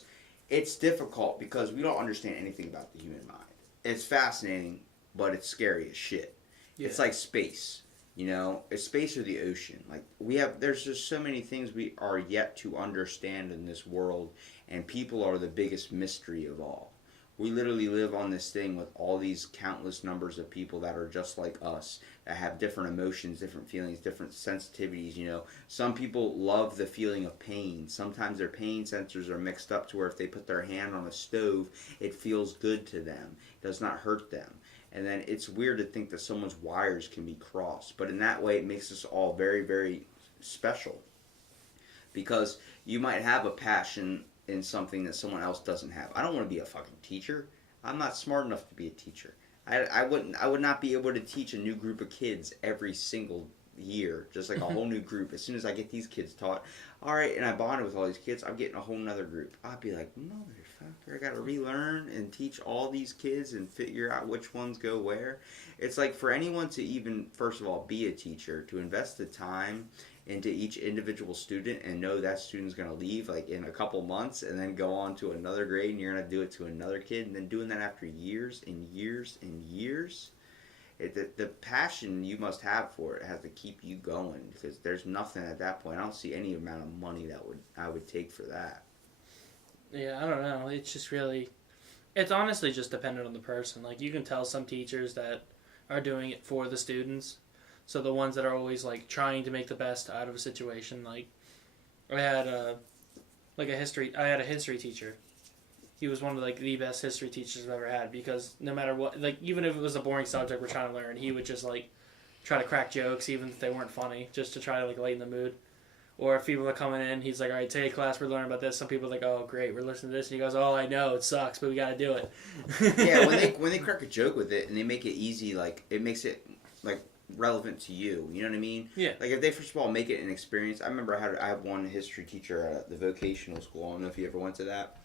it's difficult because we don't understand anything about the human mind. It's fascinating but it's scary as shit. Yeah. It's like space. You know, it's space or the ocean. Like there's just so many things we are yet to understand in this world, and people are the biggest mystery of all. We literally live on this thing with all these countless numbers of people that are just like us, that have different emotions, different feelings, different sensitivities, you know. Some people love the feeling of pain. Sometimes their pain sensors are mixed up to where if they put their hand on a stove, it feels good to them. It does not hurt them. And then it's weird to think that someone's wires can be crossed. But in that way, it makes us all very, very special. Because you might have a passion in something that someone else doesn't have. I don't want to be a fucking teacher. I'm not smart enough to be a teacher. I would not be able to teach a new group of kids every single year, just like a whole new group. As soon as I get these kids taught, all right, and I bonded with all these kids, I'm getting a whole nother group. I'd be like, motherfucker, I gotta relearn and teach all these kids and figure out which ones go where. It's like for anyone to even, first of all, be a teacher, to invest the time into each individual student and know that student's going to leave like in a couple months and then go on to another grade and you're going to do it to another kid, and then doing that after years and years and years. The passion you must have for it has to keep you going, because there's nothing at that point. I don't see any amount of money that I would take for that. Yeah, I don't know. It's just really, it's honestly just dependent on the person. Like, you can tell some teachers that are doing it for the students. So the ones that are always like trying to make the best out of a situation. Like, I had a history teacher. He was one of like the best history teachers I've ever had, because no matter what, like even if it was a boring subject we're trying to learn, he would just like try to crack jokes even if they weren't funny, just to try to like lighten the mood. Or if people are coming in, he's like, all right, today class we're learning about this. Some people are like, oh great, we're listening to this, and he goes, oh I know it sucks, but we got to do it. Yeah, when they crack a joke with it and they make it easy, like it makes it like relevant to you. You know what I mean? Yeah. Like if they first of all make it an experience. I remember I had one history teacher at the vocational school. I don't know if you ever went to that.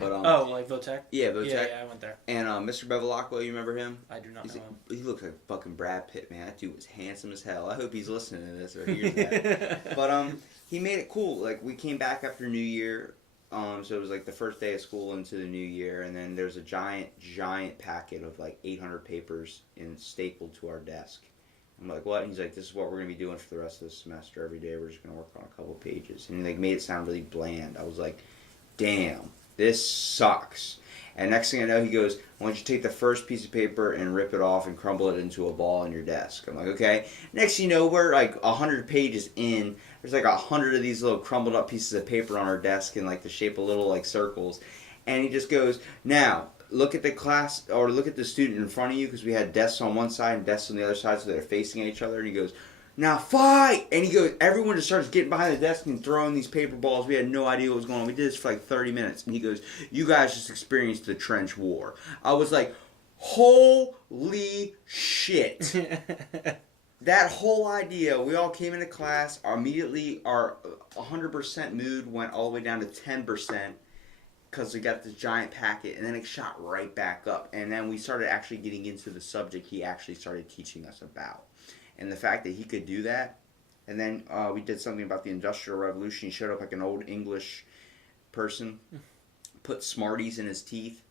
But like Votech? Yeah, Votech. Yeah, I went there. And Mr. Bevilacqua, you remember him? I do not know him. He looks like fucking Brad Pitt, man. That dude was handsome as hell. I hope he's listening to this or hears that. But he made it cool. Like we came back after New Year. So it was like the first day of school into the new year, and then there's a giant packet of like 800 papers stapled to our desk. I'm like, what? And he's like, this is what we're going to be doing for the rest of the semester. Every day we're just going to work on a couple pages. And he like made it sound really bland. I was like, damn, this sucks. And next thing I know, he goes, I want you to take the first piece of paper and rip it off and crumble it into a ball on your desk. I'm like, okay. Next thing you know, we're like 100 pages in. There's like 100 of these little crumbled up pieces of paper on our desk in like the shape of little like circles. And he just goes, now, look at the class, or look at the student in front of you, because we had desks on one side and desks on the other side, so they're facing each other. And he goes, now fight! And he goes, everyone just starts getting behind the desk and throwing these paper balls. We had no idea what was going on. We did this for like 30 minutes. And he goes, you guys just experienced the trench war. I was like, holy shit. That whole idea, we all came into class, immediately our 100% mood went all the way down to 10%. Because we got this giant packet, and then it shot right back up. And then we started actually getting into the subject he actually started teaching us about. And the fact that he could do that, and then we did something about the Industrial Revolution. He showed up like an old English person, put Smarties in his teeth.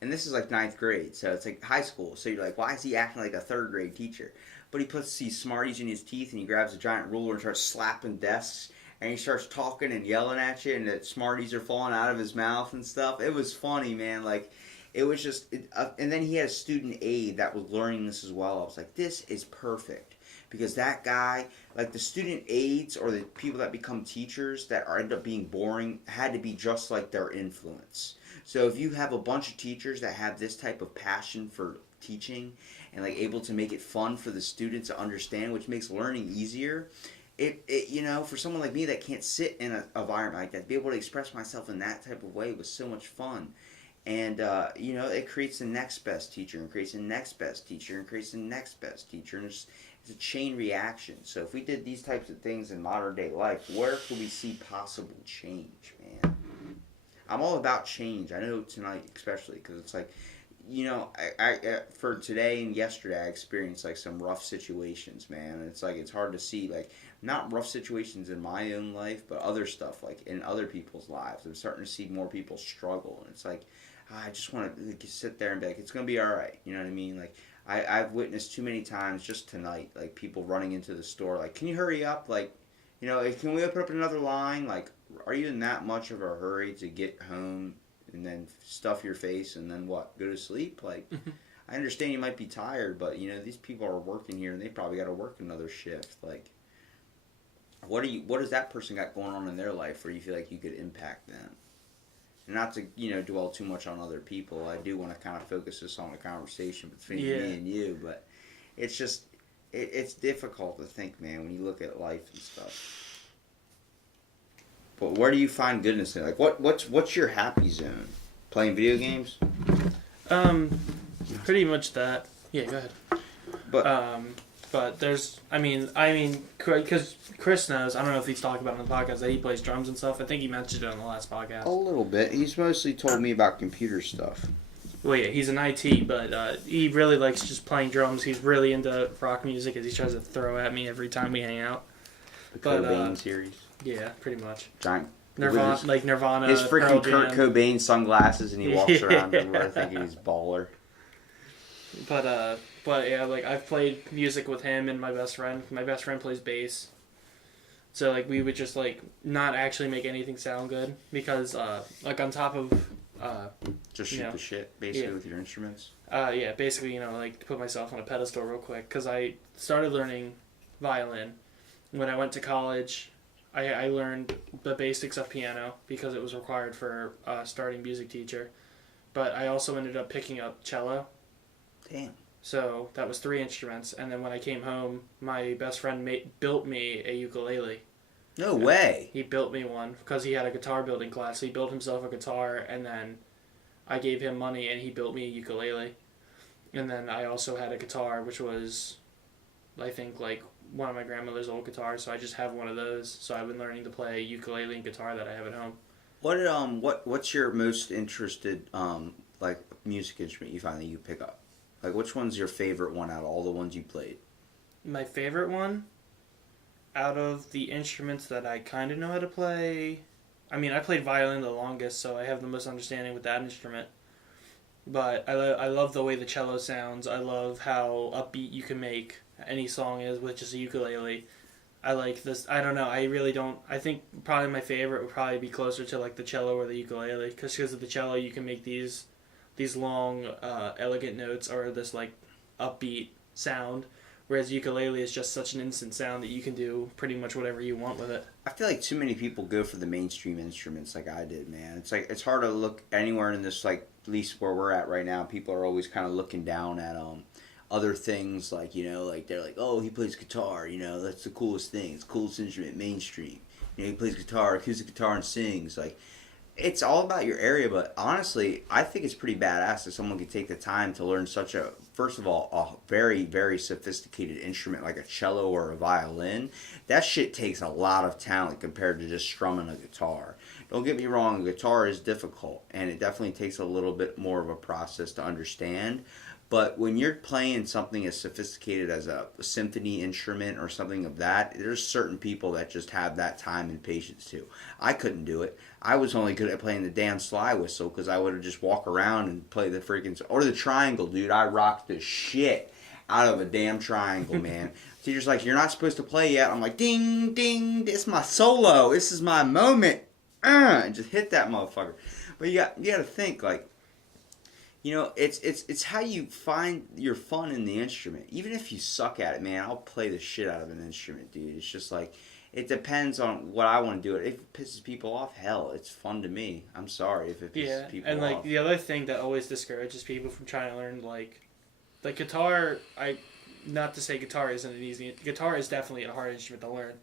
And this is like 9th grade, so it's like high school. So you're like, why is he acting like a 3rd grade teacher? But he puts these Smarties in his teeth, and he grabs a giant ruler and starts slapping desks. And he starts talking and yelling at you, and the Smarties are falling out of his mouth and stuff. It was funny, man. Like, it was just... and then he had a student aide that was learning this as well. I was like, this is perfect. Because that guy, like the student aides or the people that become teachers that end up being boring, had to be just like their influence. So if you have a bunch of teachers that have this type of passion for teaching and like able to make it fun for the students to understand, which makes learning easier... It you know, for someone like me that can't sit in an environment like that, be able to express myself in that type of way was so much fun. And, you know, it creates the next best teacher, and creates the next best teacher, and creates the next best teacher. And it's a chain reaction. So if we did these types of things in modern day life, where could we see possible change, man? I'm all about change. I know tonight especially, because it's like, you know, I for today and yesterday, I experienced like some rough situations, man. And it's like, it's hard to see, like, not rough situations in my own life, but other stuff, like in other people's lives. I'm starting to see more people struggle. And it's like, I just want to sit there and be like, it's going to be all right. You know what I mean? Like, I've witnessed too many times just tonight, like people running into the store, like, can you hurry up? Like, can we open up another line? Like, are you in that much of a hurry to get home and then stuff your face and then what? Go to sleep? Like, I understand you might be tired, but these people are working here and they probably got to work another shift. Like, what does that person got going on in their life where you feel like you could impact them? And not to dwell too much on other people. I do want to kind of focus this on a conversation between me and you, but it's just it's difficult to think, man, when you look at life and stuff. But where do you find goodness in it? Like, what's your happy zone? Playing video games? Pretty much that. Yeah, go ahead. But there's, because Chris knows, I don't know if he's talked about it on the podcast, that he plays drums and stuff. I think he mentioned it on the last podcast. A little bit. He's mostly told me about computer stuff. Well, yeah, he's an IT, but he really likes just playing drums. He's really into rock music, as he tries to throw at me every time we hang out. The Cobain series? Yeah, pretty much. Giant. Nirvana. His freaking Kurt Cobain sunglasses, and he walks around everywhere thinking he's baller. But yeah, like I've played music with him and my best friend. My best friend plays bass. So like we would just like not actually make anything sound good because like on top of just shoot the shit basically with your instruments. Yeah, basically like to put myself on a pedestal real quick because I started learning violin when I went to college. I learned the basics of piano because it was required for starting music teacher, but I also ended up picking up cello. Damn. So that was 3 instruments, and then when I came home, my best friend built me a ukulele. No way. He built me one because he had a guitar building class. So he built himself a guitar, and then I gave him money, and he built me a ukulele. And then I also had a guitar, which was, I think, like one of my grandmother's old guitars. So I just have one of those. So I've been learning to play ukulele and guitar that I have at home. What's your most interested like music instrument you find that you pick up? Like, which one's your favorite one out of all the ones you played? My favorite one, out of the instruments that I kind of know how to play, I played violin the longest, so I have the most understanding with that instrument. But I love the way the cello sounds. I love how upbeat you can make any song is with just a ukulele. I like this. I don't know. I really don't. I think probably my favorite would probably be closer to like the cello or the ukulele, because of the cello you can make these long, elegant notes or this like upbeat sound, whereas ukulele is just such an instant sound that you can do pretty much whatever you want with it. I feel like too many people go for the mainstream instruments like I did, man. It's like it's hard to look anywhere in this, like at least where we're at right now. People are always kind of looking down at other things, like like they're like, oh, he plays guitar, that's the coolest thing, it's the coolest instrument, mainstream. He plays guitar, acoustic guitar, and sings. Like, it's all about your area, but honestly, I think it's pretty badass if someone could take the time to learn such a, first of all, a very, very sophisticated instrument like a cello or a violin. That shit takes a lot of talent compared to just strumming a guitar. Don't get me wrong, a guitar is difficult, and it definitely takes a little bit more of a process to understand. But when you're playing something as sophisticated as a symphony instrument or something of that, there's certain people that just have that time and patience too. I couldn't do it. I was only good at playing the damn slide whistle because I would have just walk around and play the freaking, or the triangle, dude. I rocked the shit out of a damn triangle, man. Teacher's like, you're not supposed to play yet. I'm like, ding, ding, this is my solo. This is my moment. And just hit that motherfucker. But you got to think, like, it's how you find your fun in the instrument. Even if you suck at it, man, I'll play the shit out of an instrument, dude. It's just like, it depends on what I want to do. If it pisses people off, hell, it's fun to me. I'm sorry if it pisses people off. And like the other thing that always discourages people from trying to learn like guitar, not to say guitar isn't an easy. Guitar is definitely a hard instrument to learn,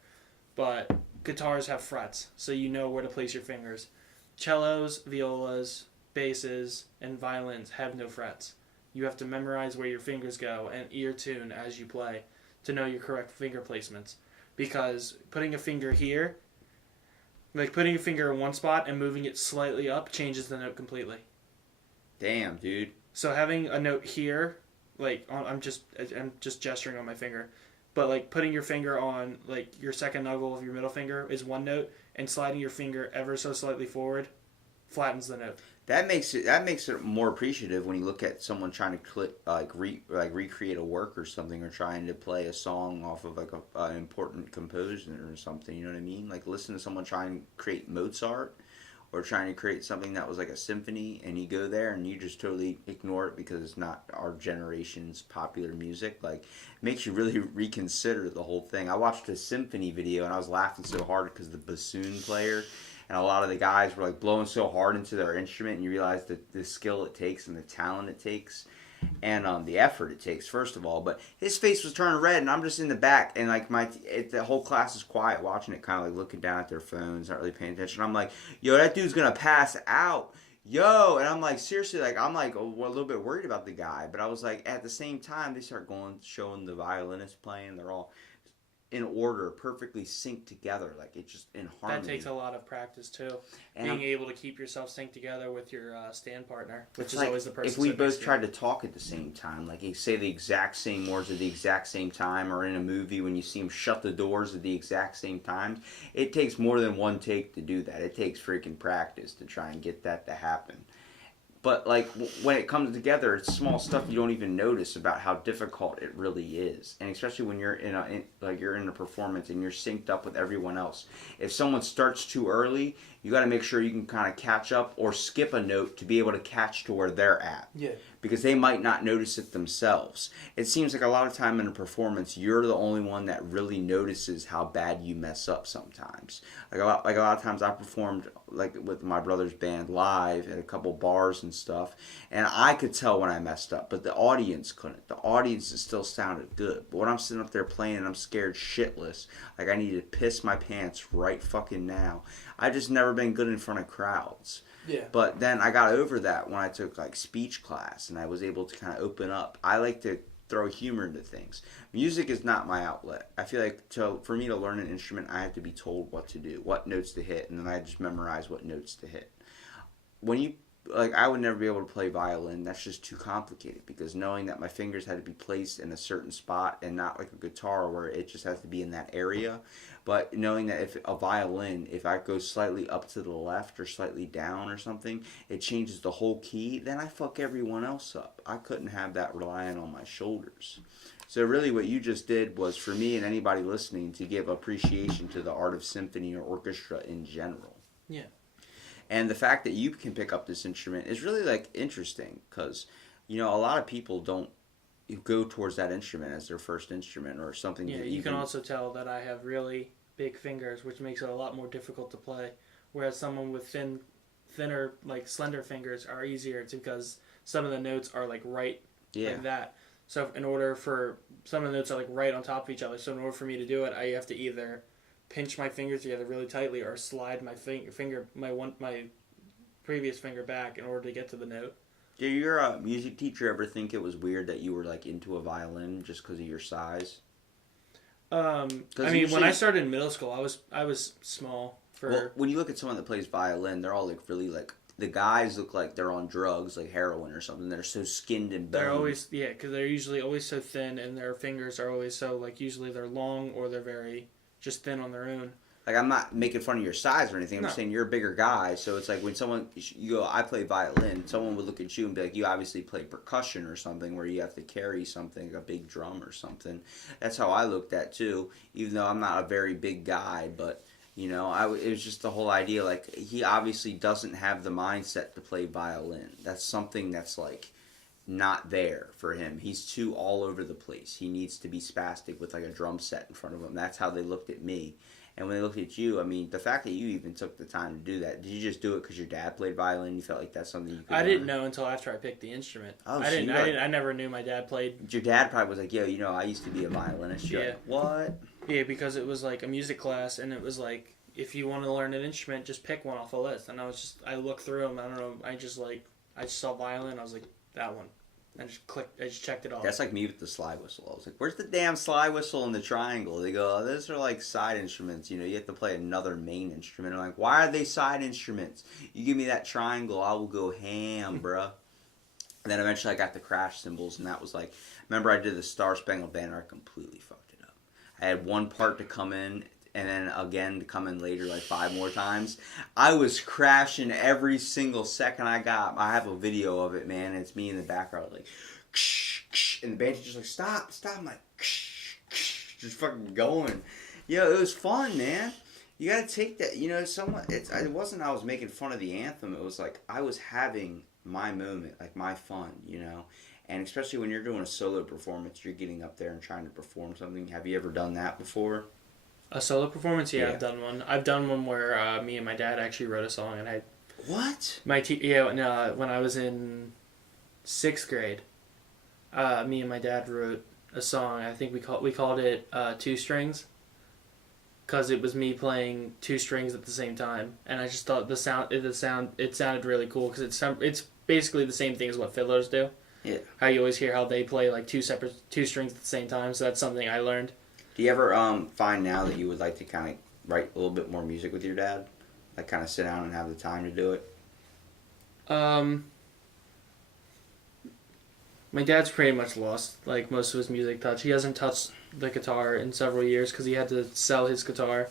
but guitars have frets, so you know where to place your fingers. Cellos, violas, basses, and violins have no frets. You have to memorize where your fingers go and ear tune as you play to know your correct finger placements. Because putting a finger here, like putting a finger in one spot and moving it slightly up changes the note completely. Damn, dude. So having a note here, like I'm just gesturing on my finger, but like putting your finger on like your second knuckle of your middle finger is one note, and sliding your finger ever so slightly forward flattens the note. That makes it more appreciative when you look at someone trying to recreate a work or something, or trying to play a song off of like an important composer or something. You know what I mean? Like listen to someone trying to create Mozart, or trying to create something that was like a symphony, and you go there and you just totally ignore it because it's not our generation's popular music. Like it makes you really reconsider the whole thing. I watched a symphony video and I was laughing so hard because the bassoon player and a lot of the guys were like blowing so hard into their instrument, and you realize the skill it takes and the talent it takes, and the effort it takes, first of all. But his face was turning red, and I'm just in the back, and like the whole class is quiet, watching it, kind of like looking down at their phones, not really paying attention. I'm like, yo, that dude's gonna pass out, yo, and I'm like, seriously, like I'm like a little bit worried about the guy, but I was like, at the same time, they start showing the violinist playing, they're all in order, perfectly synced together, like it's just in harmony. That takes a lot of practice too. And being able to keep yourself synced together with your stand partner, which is like, always the person. if we both tried to talk at the same time, like you say the exact same words at the exact same time, or in a movie when you see them shut the doors at the exact same time, it takes more than one take to do that. It takes freaking practice to try and get that to happen. But like when it comes together, it's small stuff you don't even notice about how difficult it really is, and especially when you're you're in a performance and you're synced up with everyone else. If someone starts too early, you got to make sure you can kind of catch up or skip a note to be able to catch to where they're at. Yeah. Because they might not notice it themselves. It seems like a lot of time in a performance, you're the only one that really notices how bad you mess up sometimes. Like a lot of times I performed like with my brother's band live at a couple bars and stuff, and I could tell when I messed up, but the audience couldn't. The audience still sounded good. But when I'm sitting up there playing and I'm scared shitless, like I need to piss my pants right fucking now, I've just never been good in front of crowds. Yeah. But then I got over that when I took like speech class and I was able to kind of open up. I like to throw humor into things. Music is not my outlet. I feel like for me to learn an instrument, I have to be told what to do, what notes to hit, and then I just memorize what notes to hit. I would never be able to play violin. That's just too complicated, because knowing that my fingers had to be placed in a certain spot and not like a guitar where it just has to be in that area. But knowing that if a violin, if I go slightly up to the left or slightly down or something, it changes the whole key, then I fuck everyone else up. I couldn't have that relying on my shoulders. So really what you just did was, for me and anybody listening, to give appreciation to the art of symphony or orchestra in general. Yeah. And the fact that you can pick up this instrument is really like interesting, because a lot of people don't go towards that instrument as their first instrument or something. Yeah, you can also tell that I have really big fingers, which makes it a lot more difficult to play. Whereas someone with thinner, like slender fingers are easier. It's because some of the notes are like right like that. So in order for some of the notes are like right on top of each other. So in order for me to do it, I have to either pinch my fingers together really tightly or slide my my previous finger back in order to get to the note. Did your music teacher ever think it was weird that you were like into a violin just because of your size? I mean, when I started in middle school, I was small. Well, when you look at someone that plays violin, they're all like really like, the guys look like they're on drugs, like heroin or something. They're so skinned and boned. They're always, because they're usually always so thin, and their fingers are always so, like, usually they're long or they're very just thin on their own. Like, I'm not making fun of your size or anything. I'm No. just saying you're a bigger guy. So it's like when you go, I play violin, someone would look at you and be like, you obviously play percussion or something where you have to carry something, a big drum or something. That's how I looked at too, even though I'm not a very big guy. But, it was just the whole idea. Like, he obviously doesn't have the mindset to play violin. That's something that's like not there for him. He's too all over the place. He needs to be spastic with like a drum set in front of him. That's how they looked at me. And when they looked at you, I mean, the fact that you even took the time to do that, did you just do it because your dad played violin? You felt like that's something you could I learn? didn't know until after I picked the instrument. Oh, I never knew my dad played. Your dad probably was like, yo, I used to be a violinist. You're Yeah. like, what? Yeah, because it was like a music class, and it was like, if you want to learn an instrument, just pick one off a list. And I looked through them, I don't know, I just saw violin, I was like, that one. I just checked it off. That's like me with the slide whistle. I was like, where's the damn slide whistle and the triangle? They go, oh, those are like side instruments. You have to play another main instrument. I'm like, why are they side instruments? You give me that triangle, I will go ham, bruh. And then eventually I got the crash cymbals, and that was like, remember I did the Star Spangled Banner, I completely fucked it up. I had one part to come in and then again to come in later like 5 more times. I was crashing every single second I got. I have a video of it, man. It's me in the background like, and the band's just like, stop. I'm like, just fucking going. Yo, it was fun, man. You gotta take that, it wasn't I was making fun of the anthem. It was like I was having my moment, like my fun, And especially when you're doing a solo performance, you're getting up there and trying to perform something. Have you ever done that before? A solo performance? Yeah, I've done one. I've done one where me and my dad actually wrote a song, and I. What? When I was in 6th grade, me and my dad wrote a song. I think we called it Two Strings, because it was me playing 2 strings at the same time, and I just thought it sounded really cool because it's basically the same thing as what fiddlers do. Yeah. How you always hear how they play like 2 strings at the same time. So that's something I learned. Do you ever find now that you would like to kind of write a little bit more music with your dad? Like kind of sit down and have the time to do it? My dad's pretty much lost like most of his music touch. He hasn't touched the guitar in several years because he had to sell his guitar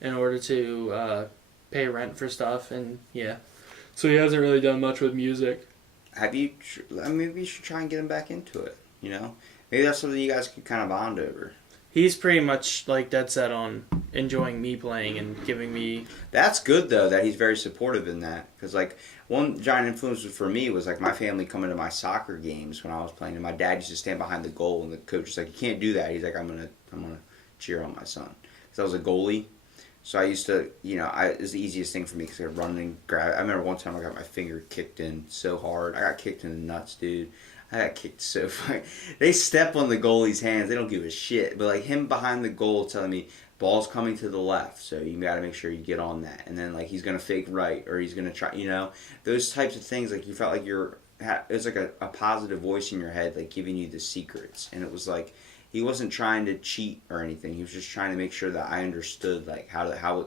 in order to pay rent for stuff, and so he hasn't really done much with music. Have you? Maybe you should try and get him back into it. Maybe that's something you guys could kind of bond over. He's pretty much like dead set on enjoying me playing and giving me. That's good though that he's very supportive in that, because like one giant influence for me was like my family coming to my soccer games when I was playing, and my dad used to stand behind the goal, and the coach was like, "You can't do that." He's like, "I'm gonna cheer on my son," because I was a goalie. So I used to, it was the easiest thing for me because I could run and grab. I remember one time I got my finger kicked in so hard. I got kicked in the nuts, dude. I got kicked so far. They step on the goalie's hands. They don't give a shit. But like him behind the goal telling me, ball's coming to the left, so you got to make sure you get on that. And then like he's going to fake right, or he's going to try, those types of things. Like you felt like it was like a positive voice in your head, like giving you the secrets. And it was like, he wasn't trying to cheat or anything. He was just trying to make sure that I understood like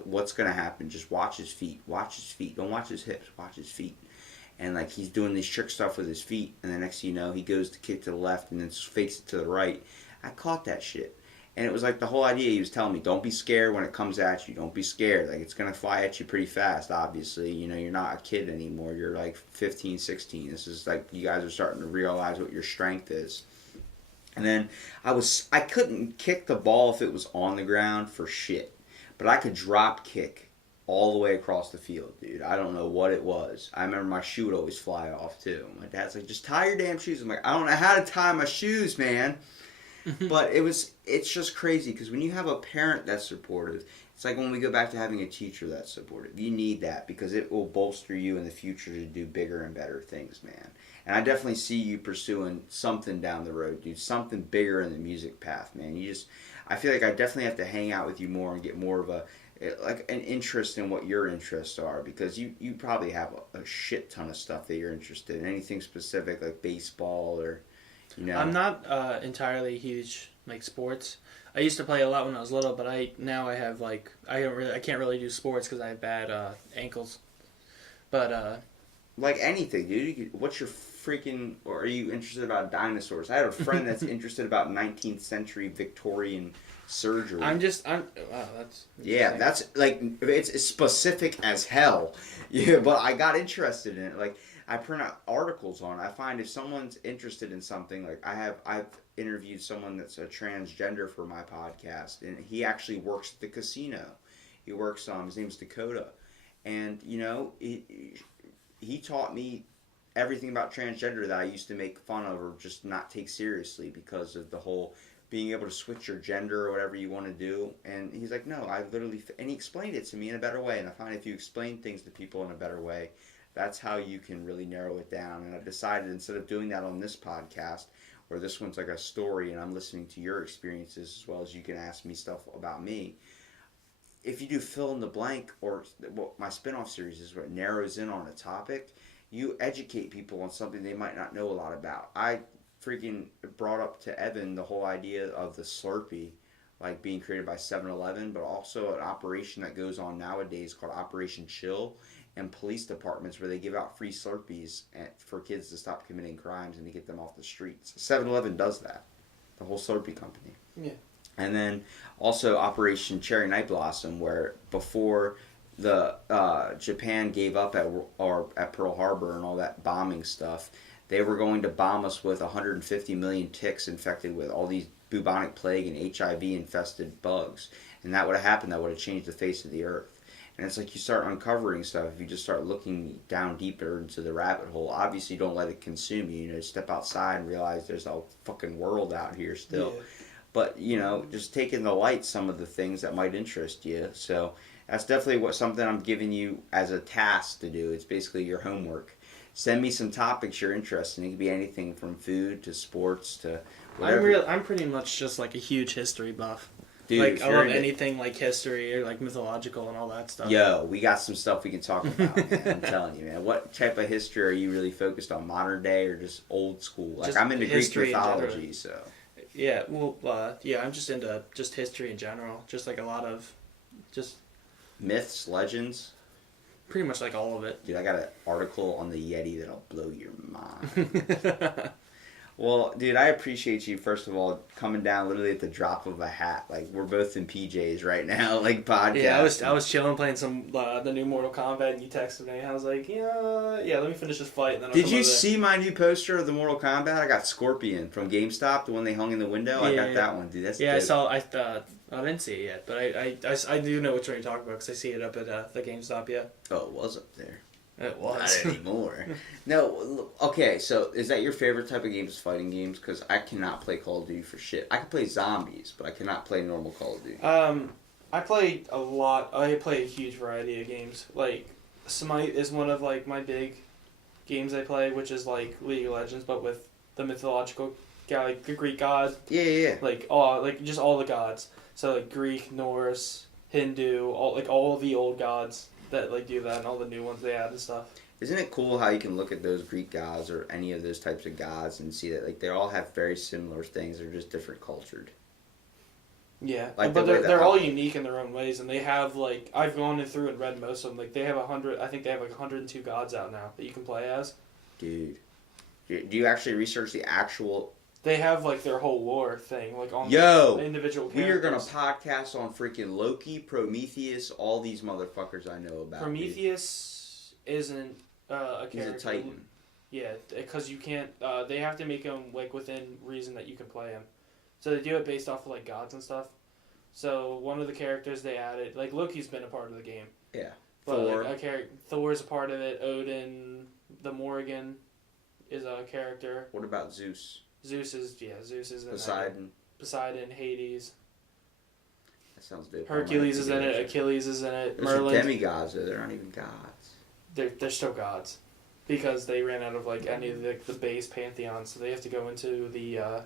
what's going to happen. Just watch his feet. Watch his feet. Don't watch his hips. Watch his feet. And like he's doing this trick stuff with his feet, and the next thing you know, he goes to kick to the left and then fakes it to the right. I caught that shit. And it was like the whole idea. He was telling me, don't be scared when it comes at you. Don't be scared. Like it's going to fly at you pretty fast, obviously. You're not a kid anymore. You're like 15, 16. This is like you guys are starting to realize what your strength is. And then I couldn't kick the ball if it was on the ground for shit. But I could drop kick all the way across the field, dude. I don't know what it was. I remember my shoe would always fly off, too. My dad's like, just tie your damn shoes. I'm like, I don't know how to tie my shoes, man. But it's just crazy, because when you have a parent that's supportive, it's like when we go back to having a teacher that's supportive. You need that, because it will bolster you in the future to do bigger and better things, man. And I definitely see you pursuing something down the road, dude. Something bigger in the music path, man. I feel like I definitely have to hang out with you more and get more of an interest in what your interests are, because you probably have a shit ton of stuff that you're interested in. Anything specific like baseball or, I'm not entirely huge like sports. I used to play a lot when I was little, but now I have like I can't really do sports because I have bad ankles. But like anything, dude. What's your or are you interested about dinosaurs? I had a friend that's interested about 19th century Victorian surgery. Wow, that's that's like it's specific as hell. Yeah, but I got interested in it. Like I print out articles on it. I find if someone's interested in something, like I've interviewed someone that's a transgender for my podcast, and he actually works at the casino. He works his name's Dakota, and he taught me everything about transgender that I used to make fun of or just not take seriously because of the whole being able to switch your gender or whatever you want to do. And he's like, no, and he explained it to me in a better way. And I find if you explain things to people in a better way, that's how you can really narrow it down. And I decided instead of doing that on this podcast, where this one's like a story and I'm listening to your experiences as well as you can ask me stuff about me, if you do fill in the blank, or what my spinoff series is, where it narrows in on a topic, you educate people on something they might not know a lot about. I freaking brought up to Evan the whole idea of the Slurpee, like being created by 7-Eleven, but also an operation that goes on nowadays called Operation Chill, and police departments where they give out free Slurpees for kids to stop committing crimes and to get them off the streets. 7-Eleven does that, the whole Slurpee company. Yeah. And then also Operation Cherry Night Blossom, where before the Japan gave up at Pearl Harbor and all that bombing stuff, they were going to bomb us with 150 million ticks infected with all these bubonic plague and HIV infested bugs. And that would have happened. That would have changed the face of the earth. And it's like you start uncovering stuff. If you just start looking down deeper into the rabbit hole, obviously don't let it consume you. You know, step outside and realize there's a fucking world out here still. Yeah. But, you know, just take in the light some of the things that might interest you. So that's definitely something I'm giving you as a task to do. It's basically your homework. Send me some topics you're interested in. It could be anything from food to sports to whatever. I'm pretty much just like a huge history buff. Dude, like, I love anything like history or like mythological and all that stuff. Yo, we got some stuff we can talk about, man. I'm telling you, man. What type of history are you really focused on? Modern day or just old school? Like, just I'm into Greek mythology, so. Yeah, well, I'm just into just history in general. Just like a lot of just myths, legends. Pretty much like all of it. Dude, I got an article on the Yeti that'll blow your mind. Well, dude, I appreciate you, first of all, coming down literally at the drop of a hat. Like, we're both in PJs right now, like, podcast. Yeah, I was chilling playing some the new Mortal Kombat, and you texted me. I was like, yeah, let me finish this fight. And then Did you see my new poster of the Mortal Kombat? I got Scorpion from GameStop, the one they hung in the window. I got that one, dude. That's dope. I saw. I didn't see it yet, but I do know which one you're talking about because I see it up at the GameStop. Yeah. Oh, it was up there. It was. Not anymore. No, okay, so is that your favorite type of games, fighting games? Because I cannot play Call of Duty for shit. I can play zombies, but I cannot play normal Call of Duty. I play a lot. I play a huge variety of games. Like, Smite is one of, like, my big games I play, which is, like, League of Legends, but with the mythological, like, the Greek gods. Yeah. Like, just all the gods. So, like, Greek, Norse, Hindu, all the old gods that like do that and all the new ones they add and stuff. Isn't it cool how you can look at those Greek gods or any of those types of gods and see that like they all have very similar things, they're just different cultured. Yeah, like but they're all unique in their own ways, and they have like I've gone through and read most of them. Like they have 100, I think they have like 102 gods out now that you can play as. Dude, do you actually research the actual? They have like their whole lore thing, like on the individual characters. We are gonna podcast on freaking Loki, Prometheus, all these motherfuckers I know about. Prometheus isn't a character. He's a Titan. Yeah, because you can't. They have to make him like within reason that you can play him. So they do it based off of like gods and stuff. So one of the characters they added, like Loki's been a part of the game. Yeah. But Thor. Like, Thor's a part of it. Odin, the Morrigan, is a character. What about Zeus? Zeus is in Poseidon, Hades. That sounds dope. Hercules is in it. Achilles is in it. Those Merlin. are demigods, though. They're not even gods. They're still gods, because they ran out of like any of the base pantheon, so they have to go into the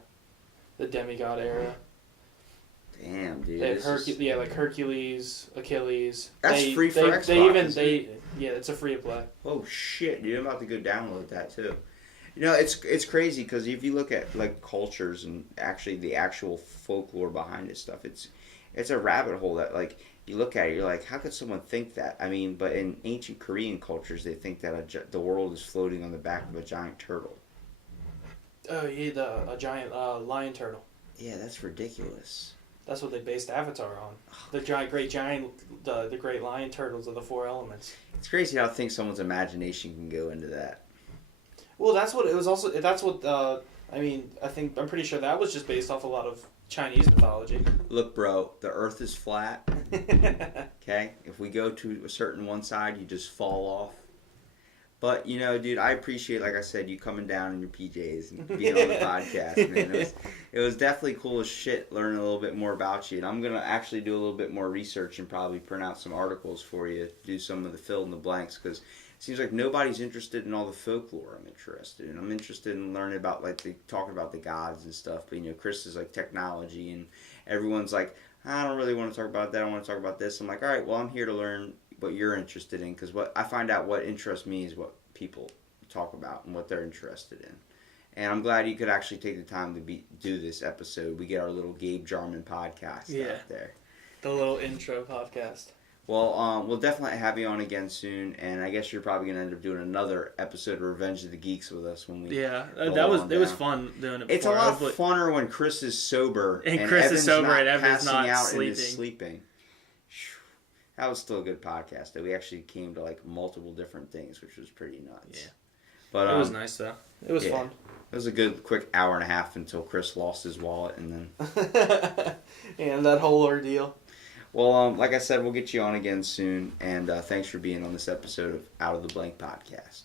demigod era. Damn, dude. They have like Hercules, Achilles. That's free for Xbox. It's a free to play. Oh shit, dude! I'm about to go download that too. You know, it's crazy because if you look at like cultures and actually the actual folklore behind this stuff, it's a rabbit hole that like you look at it, you're like, how could someone think that? I mean, but in ancient Korean cultures, they think that the world is floating on the back of a giant turtle. Oh yeah, a giant lion turtle. Yeah, that's ridiculous. That's what they based Avatar on. The great lion turtles of the four elements. It's crazy how I think someone's imagination can go into that. Well, that's what it was also. That's what I'm pretty sure that was just based off a lot of Chinese mythology. Look, bro, the Earth is flat. Okay, if we go to a certain one side, you just fall off. But you know, dude, I appreciate, like I said, you coming down in your PJs and being on the podcast, man. It was definitely cool as shit learning a little bit more about you. And I'm gonna actually do a little bit more research and probably print out some articles for you, do some of the fill in the blanks because. Seems like nobody's interested in all the folklore I'm interested in. I'm interested in learning about, talking about the gods and stuff. But, you know, Chris is, like, technology, and everyone's like, I don't really want to talk about that. I want to talk about this. I'm like, all right, well, I'm here to learn what you're interested in. Because what I find out what interests me is what people talk about and what they're interested in. And I'm glad you could actually take the time to do this episode. We get our little Gabe Jarmen podcast out there. The little intro podcast. Well, we'll definitely have you on again soon, and I guess you're probably gonna end up doing another episode of Revenge of the Geeks with us when we. Yeah, roll it was down. fun doing it. It's a before. lot funner when Chris is sober And Chris is Evan's sober not and Evan's passing not out sleeping. and is sleeping. Phew. That was still a good podcast. That we actually came to like multiple different things, which was pretty nuts. Yeah, but it was nice though. It was fun. It was a good quick hour and a half until Chris lost his wallet, and then And that whole ordeal. Well, like I said, we'll get you on again soon, and thanks for being on this episode of Out of the Blank podcast.